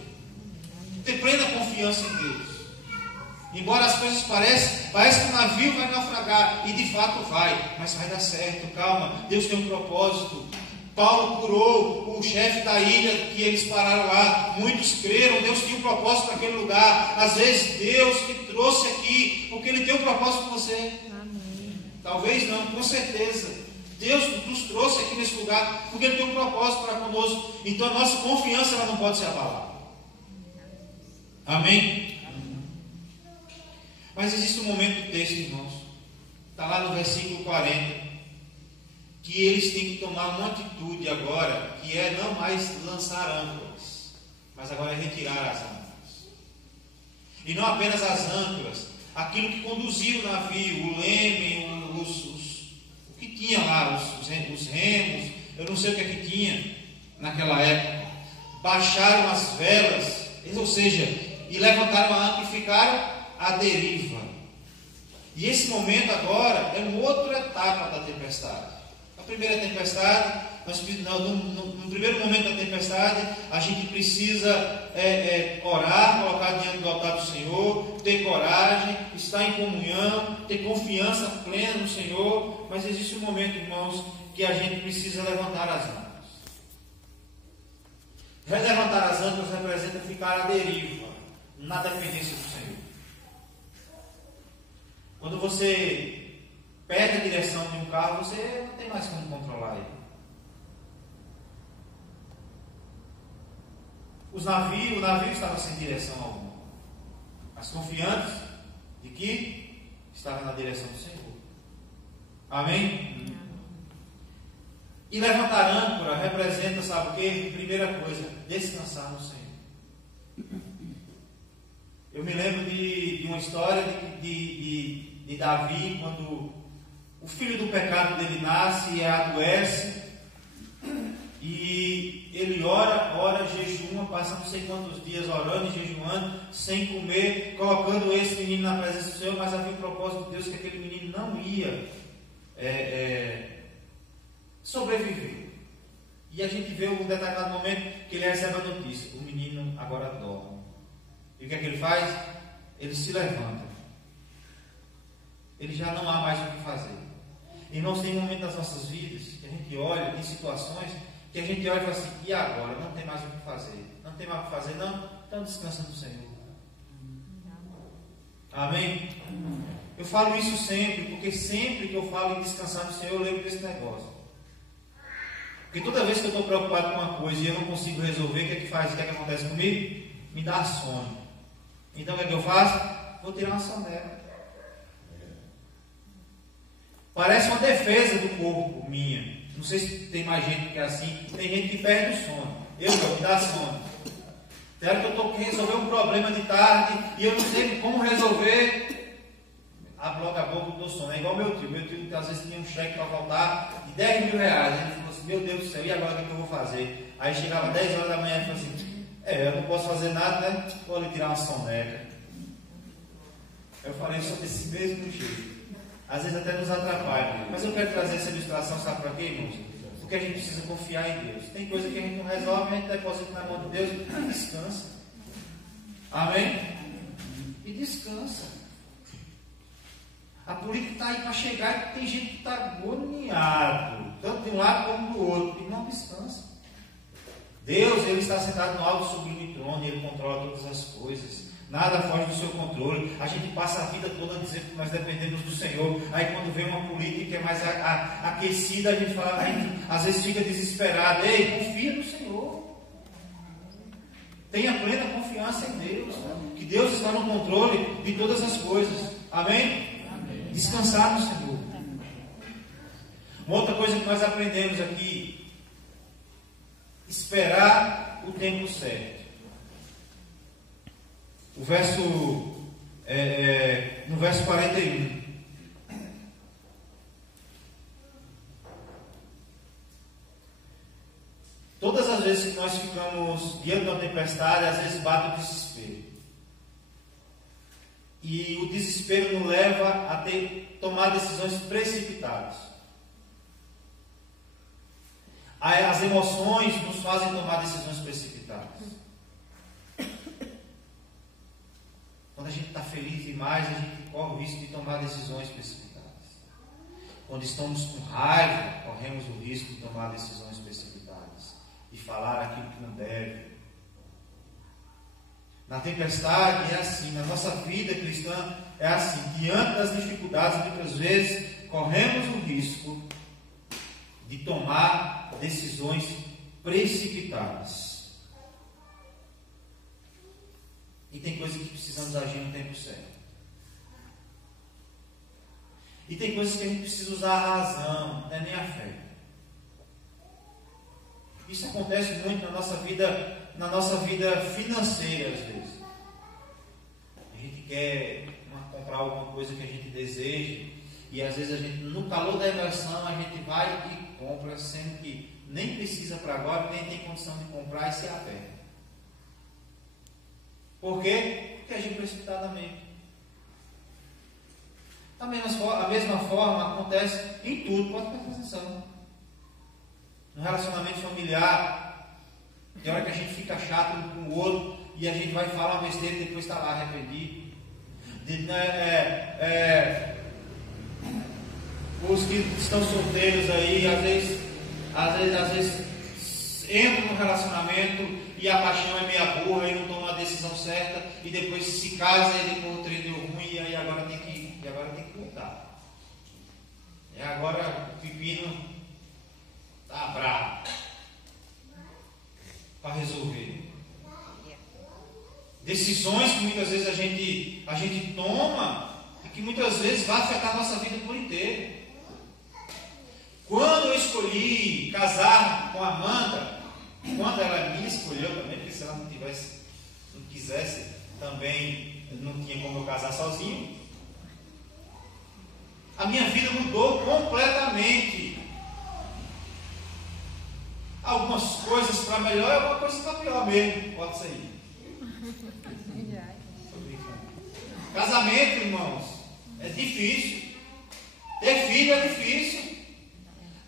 ter plena confiança em Deus. Embora as coisas parece que o navio vai naufragar, e de fato vai, mas vai dar certo, calma, Deus tem um propósito. Paulo curou o chefe da ilha que eles pararam lá. Muitos creram, Deus tinha um propósito naquele lugar. Às vezes Deus te trouxe aqui porque Ele tem um propósito com você. Amém. Talvez não, com certeza. Deus nos trouxe aqui nesse lugar porque Ele tem um propósito para conosco. Então a nossa confiança ela não pode ser abalada. Amém? Amém. Mas existe um momento do texto, irmãos. Está lá no versículo 40. Que eles têm que tomar uma atitude agora, que é não mais lançar âncoras, mas agora é retirar as âncoras. E não apenas as âncoras, aquilo que conduzia o navio, o leme, o que tinha lá, os remos, eu não sei o que é que tinha naquela época. Baixaram as velas, ou seja, e levantaram a âncora e ficaram à deriva. E esse momento agora é uma outra etapa da tempestade. A primeira tempestade, no primeiro momento da tempestade, a gente precisa orar, colocar diante do altar do Senhor, ter coragem, estar em comunhão, ter confiança plena no Senhor. Mas existe um momento, irmãos, que a gente precisa levantar as âncoras. Levantar as âncoras representa ficar à deriva, na dependência do Senhor. Quando você perde a direção de um carro, você não tem mais como controlar ele. O navio estava sem direção alguma, mas confiantes de que estava na direção do Senhor. Amém? E levantar âncora representa, sabe o que? Primeira coisa, descansar no Senhor. Eu me lembro de uma história de Davi, quando o filho do pecado dele nasce e adoece, e ele ora, jejuma, passa não sei quantos dias orando e jejuando, sem comer, colocando esse menino na presença do Senhor, mas havia um propósito de Deus que aquele menino não ia sobreviver. E a gente vê um determinado momento que ele recebe a notícia, o menino agora dorme. E o que é que ele faz? Ele se levanta. Ele já não há mais o que fazer. Irmãos, tem momentos das nossas vidas que a gente olha, tem situações que a gente olha e fala assim, e agora? Não tem mais o que fazer. Não tem mais o que fazer, não? Então descansa no Senhor. Amém? Eu falo isso sempre, porque sempre que eu falo em descansar no Senhor, eu lembro desse negócio. Porque toda vez que eu estou preocupado com uma coisa e eu não consigo resolver, o que é que faz? O que é que acontece comigo? Me dá sono. Então o que é que eu faço? Vou tirar uma soneca. Parece uma defesa do corpo minha. Não sei se tem mais gente que é assim. Tem gente que perde o sono. Eu não, me dá sono. Tem hora que eu estou querendo resolver um problema de tarde e eu não sei como resolver. Abro logo a boca do sono. É igual meu tio. Meu tio às vezes tinha um cheque para voltar de 10 mil reais. Ele falou assim, meu Deus do céu, e agora o que é que eu vou fazer? Aí chegava 10 horas da manhã e falou assim, eu não posso fazer nada, né? Vou ali tirar uma soneca. Eu falei só desse mesmo jeito. Às vezes até nos atrapalha. Mas eu quero trazer essa ilustração, sabe para quê, irmãos? Porque a gente precisa confiar em Deus. Tem coisa que a gente não resolve, a gente deposita na mão de Deus e descansa. Amém? E descansa. A política está aí para chegar e tem gente que está agoniado, tanto de um lado como do outro, e não descansa. Deus, Ele está sentado no alto sublime trono e Ele controla todas as coisas. Nada foge do seu controle. A gente passa a vida toda dizendo que nós dependemos do Senhor. Aí quando vem uma política que é mais aquecida, a gente às vezes fica desesperado. Ei, confia no Senhor. Tenha plena confiança em Deus. Que Deus está no controle de todas as coisas. Amém? Amém. Descansar no Senhor. Uma outra coisa que nós aprendemos aqui: esperar o tempo certo. No verso 41. Todas as vezes que nós ficamos diante de uma tempestade, às vezes bate o desespero. E o desespero nos leva a tomar decisões precipitadas. As emoções nos fazem tomar decisões precipitadas. Quando a gente está feliz demais, a gente corre o risco de tomar decisões precipitadas. Quando estamos com raiva, corremos o risco de tomar decisões precipitadas e falar aquilo que não deve. Na tempestade é assim, na nossa vida cristã é assim. Diante das dificuldades, muitas vezes corremos o risco de tomar decisões precipitadas. E tem coisas que precisamos agir no tempo certo. E tem coisas que a gente precisa usar a razão, não é nem a fé. Isso acontece muito na nossa vida financeira, às vezes. A gente quer comprar alguma coisa que a gente deseja, e às vezes a gente, no calor da emoção, a gente vai e compra, sendo que nem precisa para agora, nem tem condição de comprar e se aperta. Por quê? Porque agir precipitadamente. A mesma forma acontece em tudo, pode prestar atenção. No relacionamento familiar, tem hora que a gente fica chato um com o outro e a gente vai falar uma besteira e depois está lá arrependido. Os que estão solteiros aí, às vezes entram no relacionamento e a paixão é meia burra e não toma a decisão certa, e depois se casa e depois o trem deu ruim, e aí agora tem que voltar. E agora o pepino está bravo para resolver. Decisões que muitas vezes a gente toma e que muitas vezes vai afetar a nossa vida por inteiro. Quando eu escolhi casar com a Amanda, quando ela me escolheu também, porque se ela não quisesse, também não tinha como eu casar sozinho, a minha vida mudou completamente. Algumas coisas para melhor e algumas coisas para pior mesmo, pode ser. Casamento, irmãos, é difícil. Ter filho é difícil.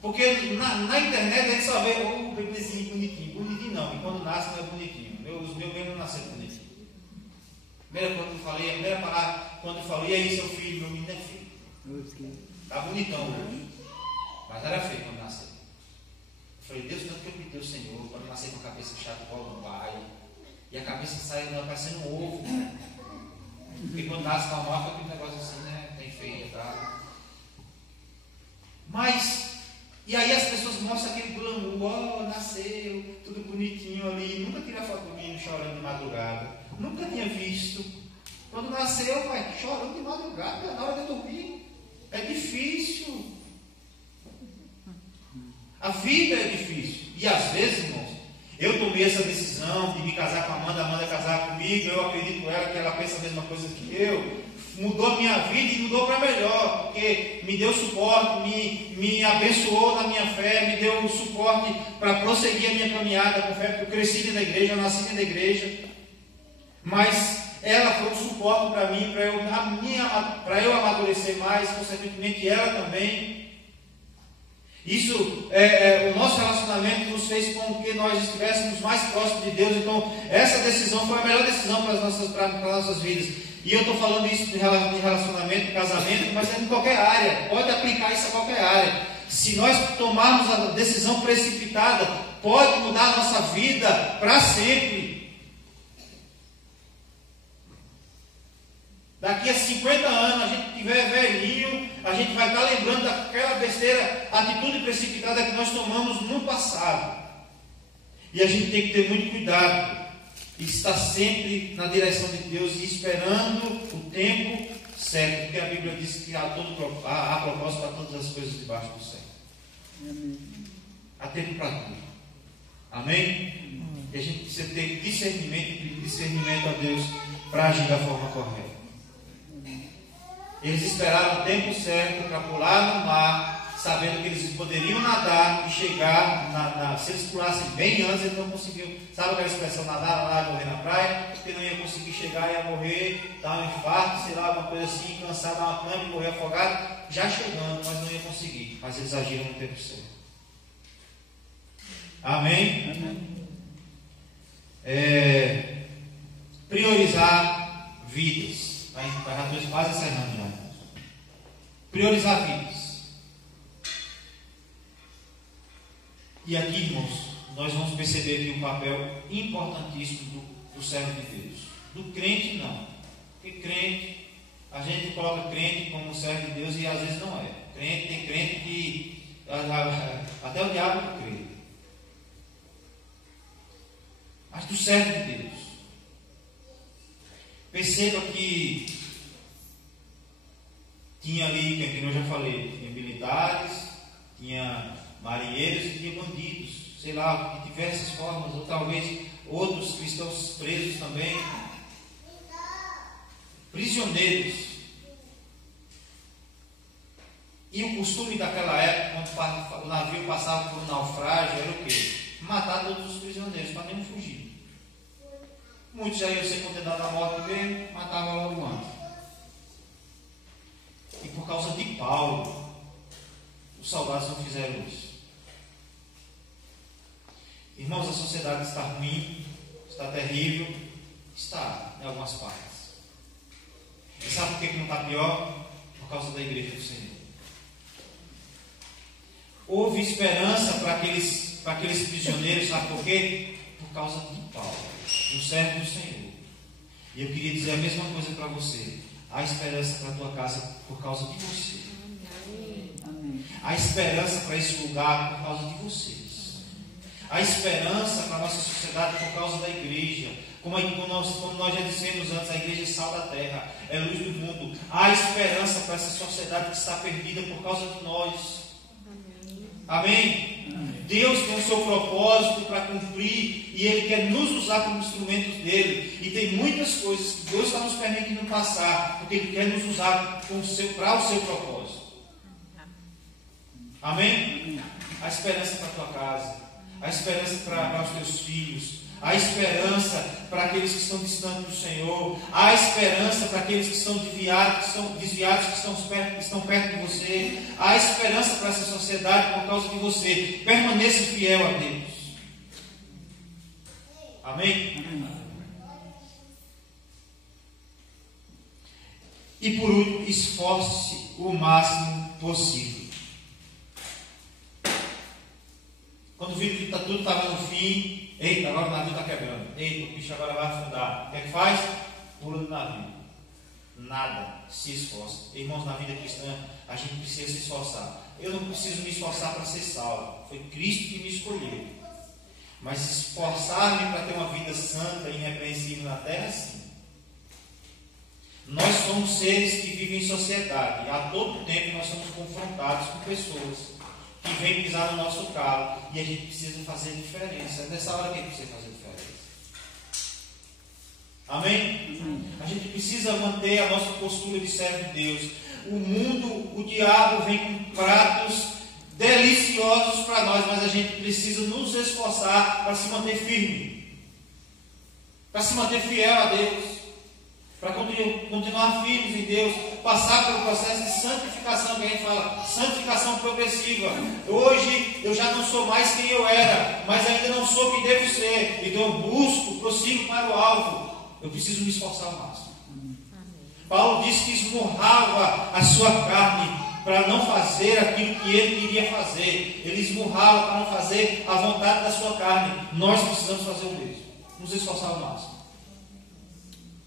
Porque na internet a gente só vê o bebezinho bonitinho. Bonitinho não, e quando nasce não é bonitinho. Os meus mesmo não nasceram bonitinho. A primeira palavra, quando eu falei, e aí seu filho, meu menino é feio. Está bonitão hoje. Mas era feio quando nasceu. Eu falei, Deus, tanto que eu pedi ao Senhor, quando nascer com a cabeça chata igual do pai, e a cabeça saindo parecendo um ovo. Porque quando nasce na morte, aquele negócio assim, né? Tem feio, tá? Mas, e aí as pessoas mostram aquele glamour, nasceu, tudo bonitinho ali. Nunca tirei foto do menino chorando de madrugada. Nunca tinha visto. Quando nasceu, pai, chorando de madrugada, na hora de dormir. É difícil. A vida é difícil. E às vezes, irmãos, eu tomei essa decisão de me casar com a Amanda casar comigo, eu acredito ela que ela pensa a mesma coisa que eu. Mudou a minha vida e mudou para melhor, porque me deu suporte, me abençoou na minha fé, me deu suporte para prosseguir a minha caminhada com fé, porque eu cresci dentro da igreja, eu nasci dentro da igreja. Mas ela foi um suporte para mim, para eu amadurecer mais, consequentemente ela também. Isso, o nosso relacionamento nos fez com que nós estivéssemos mais próximos de Deus. Então, essa decisão foi a melhor decisão para as nossas vidas. E eu estou falando isso de relacionamento, de casamento, mas é em qualquer área. Pode aplicar isso a qualquer área. Se nós tomarmos a decisão precipitada, pode mudar a nossa vida para sempre. Daqui a 50 anos, a gente estiver velhinho, a gente vai estar lembrando daquela besteira, atitude precipitada que nós tomamos no passado. E a gente tem que ter muito cuidado. E estar sempre na direção de Deus e esperando o tempo certo. Porque a Bíblia diz que há propósito para todas as coisas debaixo do céu. Amém. Há tempo para tudo. Amém? E a gente precisa ter discernimento e pedir discernimento a Deus para agir da forma correta. Eles esperaram o tempo certo para pular no mar, sabendo que eles poderiam nadar e chegar, se eles pulassem bem antes, eles não conseguiam. Sabe aquela expressão, nadar lá e morrer na praia? Porque não ia conseguir chegar, ia morrer, dar um infarto, sei lá, alguma coisa assim, cansar, dar uma cama e morrer afogado, já chegando, mas não ia conseguir. Mas eles agiram no tempo certo. Amém? Amém. Priorizar vidas. Vai já quase encerrando já. Priorizar vidas. E aqui, irmãos, nós vamos perceber aqui um papel importantíssimo do servo de Deus. Do crente, não. Porque crente, a gente coloca crente como servo de Deus e às vezes não é. Tem crente que até o diabo não crê. Mas do servo de Deus. Perceba que tinha ali, que eu já falei, tinha militares, tinha marinheiros e tinha bandidos, sei lá, de diversas formas, ou talvez outros cristãos presos também, prisioneiros. E o costume daquela época, quando o navio passava por um naufrágio, era o quê? Matar todos os prisioneiros, para nem fugir. Muitos já iam ser condenados à morte mesmo, matavam logo antes. E por causa de Paulo, os soldados não fizeram isso. Irmãos, a sociedade está ruim, está terrível, está em algumas partes. E sabe por que não está pior? Por causa da igreja do Senhor. Houve esperança para aqueles prisioneiros, sabe por quê? Por causa de Paulo, do servo do Senhor. E eu queria dizer a mesma coisa para você. Há esperança para a tua casa por causa de você. Amém. Há esperança para esse lugar por causa de vocês. Há esperança para a nossa sociedade por causa da igreja. Como nós já dissemos antes, a igreja é sal da terra, é luz do mundo. Há esperança para essa sociedade que está perdida por causa de nós. Amém? Deus tem o seu propósito para cumprir e Ele quer nos usar como instrumentos dele. E tem muitas coisas que Deus está nos permitindo passar, porque Ele quer nos usar para o seu propósito. Amém? A esperança para a tua casa, a esperança para os teus filhos, a esperança para aqueles que estão distantes do Senhor, a esperança para aqueles que estão desviados, que estão perto de você, a esperança para essa sociedade por causa de você. Permaneça fiel a Deus. Amém? E por último, esforce-se o máximo possível. Quando viu que tudo estava no fim, eita, agora o navio está quebrando. Eita, o bicho agora vai afundar. O que é que faz? Pula do navio. Nada. Se esforça. Irmãos, na vida cristã, a gente precisa se esforçar. Eu não preciso me esforçar para ser salvo. Foi Cristo que me escolheu. Mas esforçar-me para ter uma vida santa e irrepreensível na terra, sim. Nós somos seres que vivem em sociedade. A todo tempo nós somos confrontados com pessoas que vêm pisar no nosso calo. E a gente precisa fazer diferença. É nessa hora que a gente precisa fazer diferença. Amém? A gente precisa manter a nossa postura de servo de Deus. O mundo, o diabo vem com pratos deliciosos para nós, mas a gente precisa nos esforçar para se manter firme, para se manter fiel a Deus, para continuar firmes em Deus, passar pelo processo de santificação, que a gente fala, santificação progressiva. Hoje eu já não sou mais quem eu era, mas ainda não sou quem devo ser, então eu busco, prossigo para o alvo. Eu preciso me esforçar ao máximo. Paulo disse que esmurrava a sua carne para não fazer aquilo que ele queria fazer. Ele esmurrava para não fazer a vontade da sua carne. Nós precisamos fazer o mesmo. Nos esforçar ao máximo.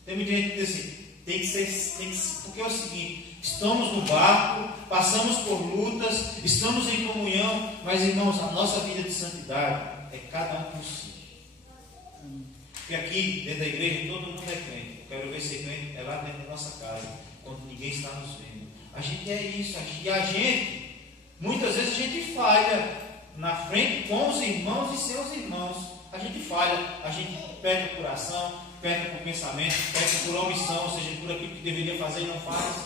Tem muita gente que diz assim, tem que ser, porque é o seguinte, estamos no barco, passamos por lutas, estamos em comunhão, mas irmãos, a nossa vida de santidade é cada um por si. Porque aqui, dentro da igreja, todo mundo é crente. Eu quero ver ser crente, é lá dentro da nossa casa, quando ninguém está nos vendo. A gente é isso, e a gente, muitas vezes a gente falha na frente com os irmãos e seus irmãos. A gente falha, a gente perde a coração, perde por pensamento, perde por omissão, ou seja, por aquilo que deveria fazer e não faz.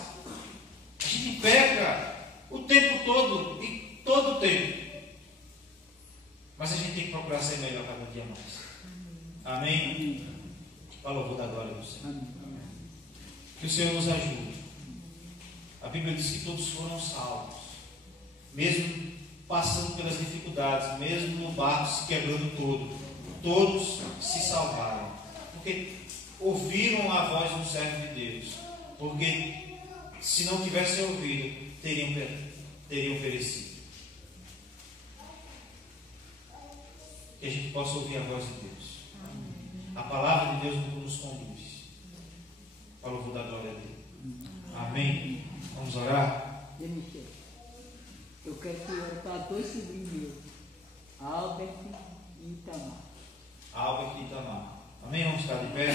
A gente peca o tempo todo, e todo o tempo. Mas a gente tem que procurar ser melhor cada dia mais. Amém? Para o louvor da glória do Senhor. Que o Senhor nos ajude. A Bíblia diz que todos foram salvos, mesmo passando pelas dificuldades, mesmo no barco se quebrando todo, todos se salvaram, porque ouviram a voz do servo de Deus, porque se não tivessem ouvido, teriam perecido. Que a gente possa ouvir a voz de Deus. A palavra de Deus nos conduz para o louvor da glória dele. Amém? Vamos orar? Eu quero que ore para dois sobrinhos meus, Albert e Itamar. Albert e Itamar. Amém? Vamos estar de pé.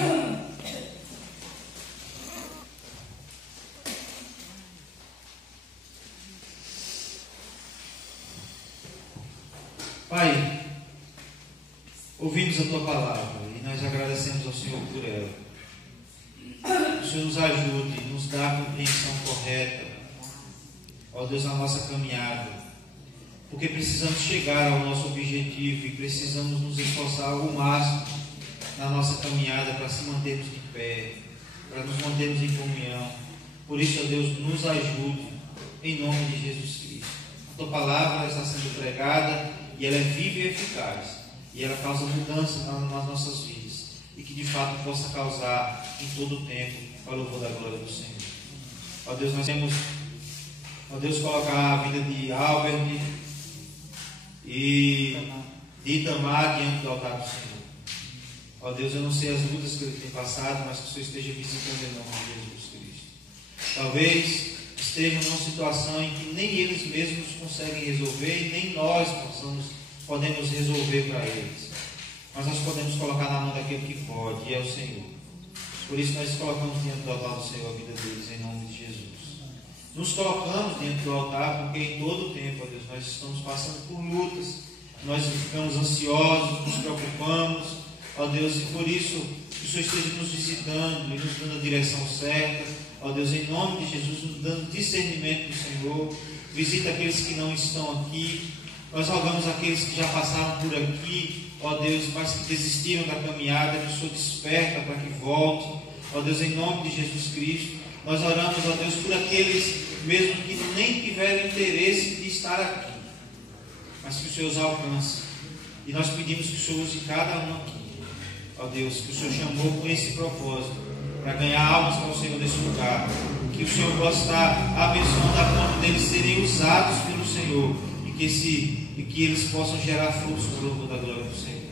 Pai, ouvimos a tua palavra e nós agradecemos ao Senhor por ela. O Senhor nos ajude, nos dá a compreensão correta, ó Deus, na nossa caminhada, porque precisamos chegar ao nosso objetivo e precisamos nos esforçar ao máximo na nossa caminhada para se mantermos de pé, para nos mantermos em comunhão. Por isso, ó Deus, nos ajude em nome de Jesus Cristo. A tua palavra está sendo pregada e ela é viva e eficaz e ela causa mudança nas nossas vidas. E que de fato possa causar em todo o tempo para o louvor da glória do Senhor. Ó Deus, nós temos, ó Deus, colocar a vida de Albert e de Itamar diante do altar do Senhor. Ó Deus, eu não sei as lutas que ele tem passado, mas que o Senhor esteja visitando em nome de Jesus Cristo. Talvez estejam numa situação em que nem eles mesmos conseguem resolver e nem nós podemos resolver para eles. Mas nós podemos colocar na mão daquele que pode, e é o Senhor. Por isso nós colocamos diante do altar do Senhor a vida deles, em nome de Jesus. Nos colocamos diante do altar porque em todo o tempo, ó Deus, nós estamos passando por lutas, nós ficamos ansiosos, nos preocupamos, ó Deus, e por isso que o Senhor esteja nos visitando e nos dando a direção certa, ó Deus, em nome de Jesus, nos dando discernimento do Senhor. Visita aqueles que não estão aqui, nós rogamos aqueles que já passaram por aqui, ó Deus, mas que desistiram da caminhada, que o Senhor desperta para que voltem, ó Deus, em nome de Jesus Cristo. Nós oramos, ó Deus, por aqueles mesmo que nem tiveram interesse de estar aqui, mas que o Senhor os alcance. E nós pedimos que o Senhor use cada um aqui, ó Deus, que o Senhor chamou com esse propósito, para ganhar almas para o Senhor nesse lugar, que o Senhor possa estar abençoando a ponto deles serem usados pelo Senhor, e que eles possam gerar frutos para o louvor da glória do Senhor.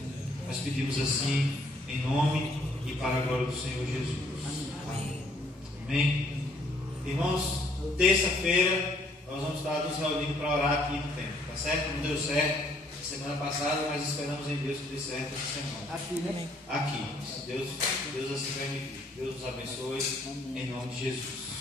Nós pedimos assim, em nome e para a glória do Senhor Jesus. Amém. Amém? Irmãos, terça-feira nós vamos estar nos reunindo para orar aqui no templo, tá certo? Não deu certo semana passada, mas esperamos em Deus que dê certo essa semana. Aqui, né? Aqui. Deus assim permitir. Deus nos abençoe em nome de Jesus.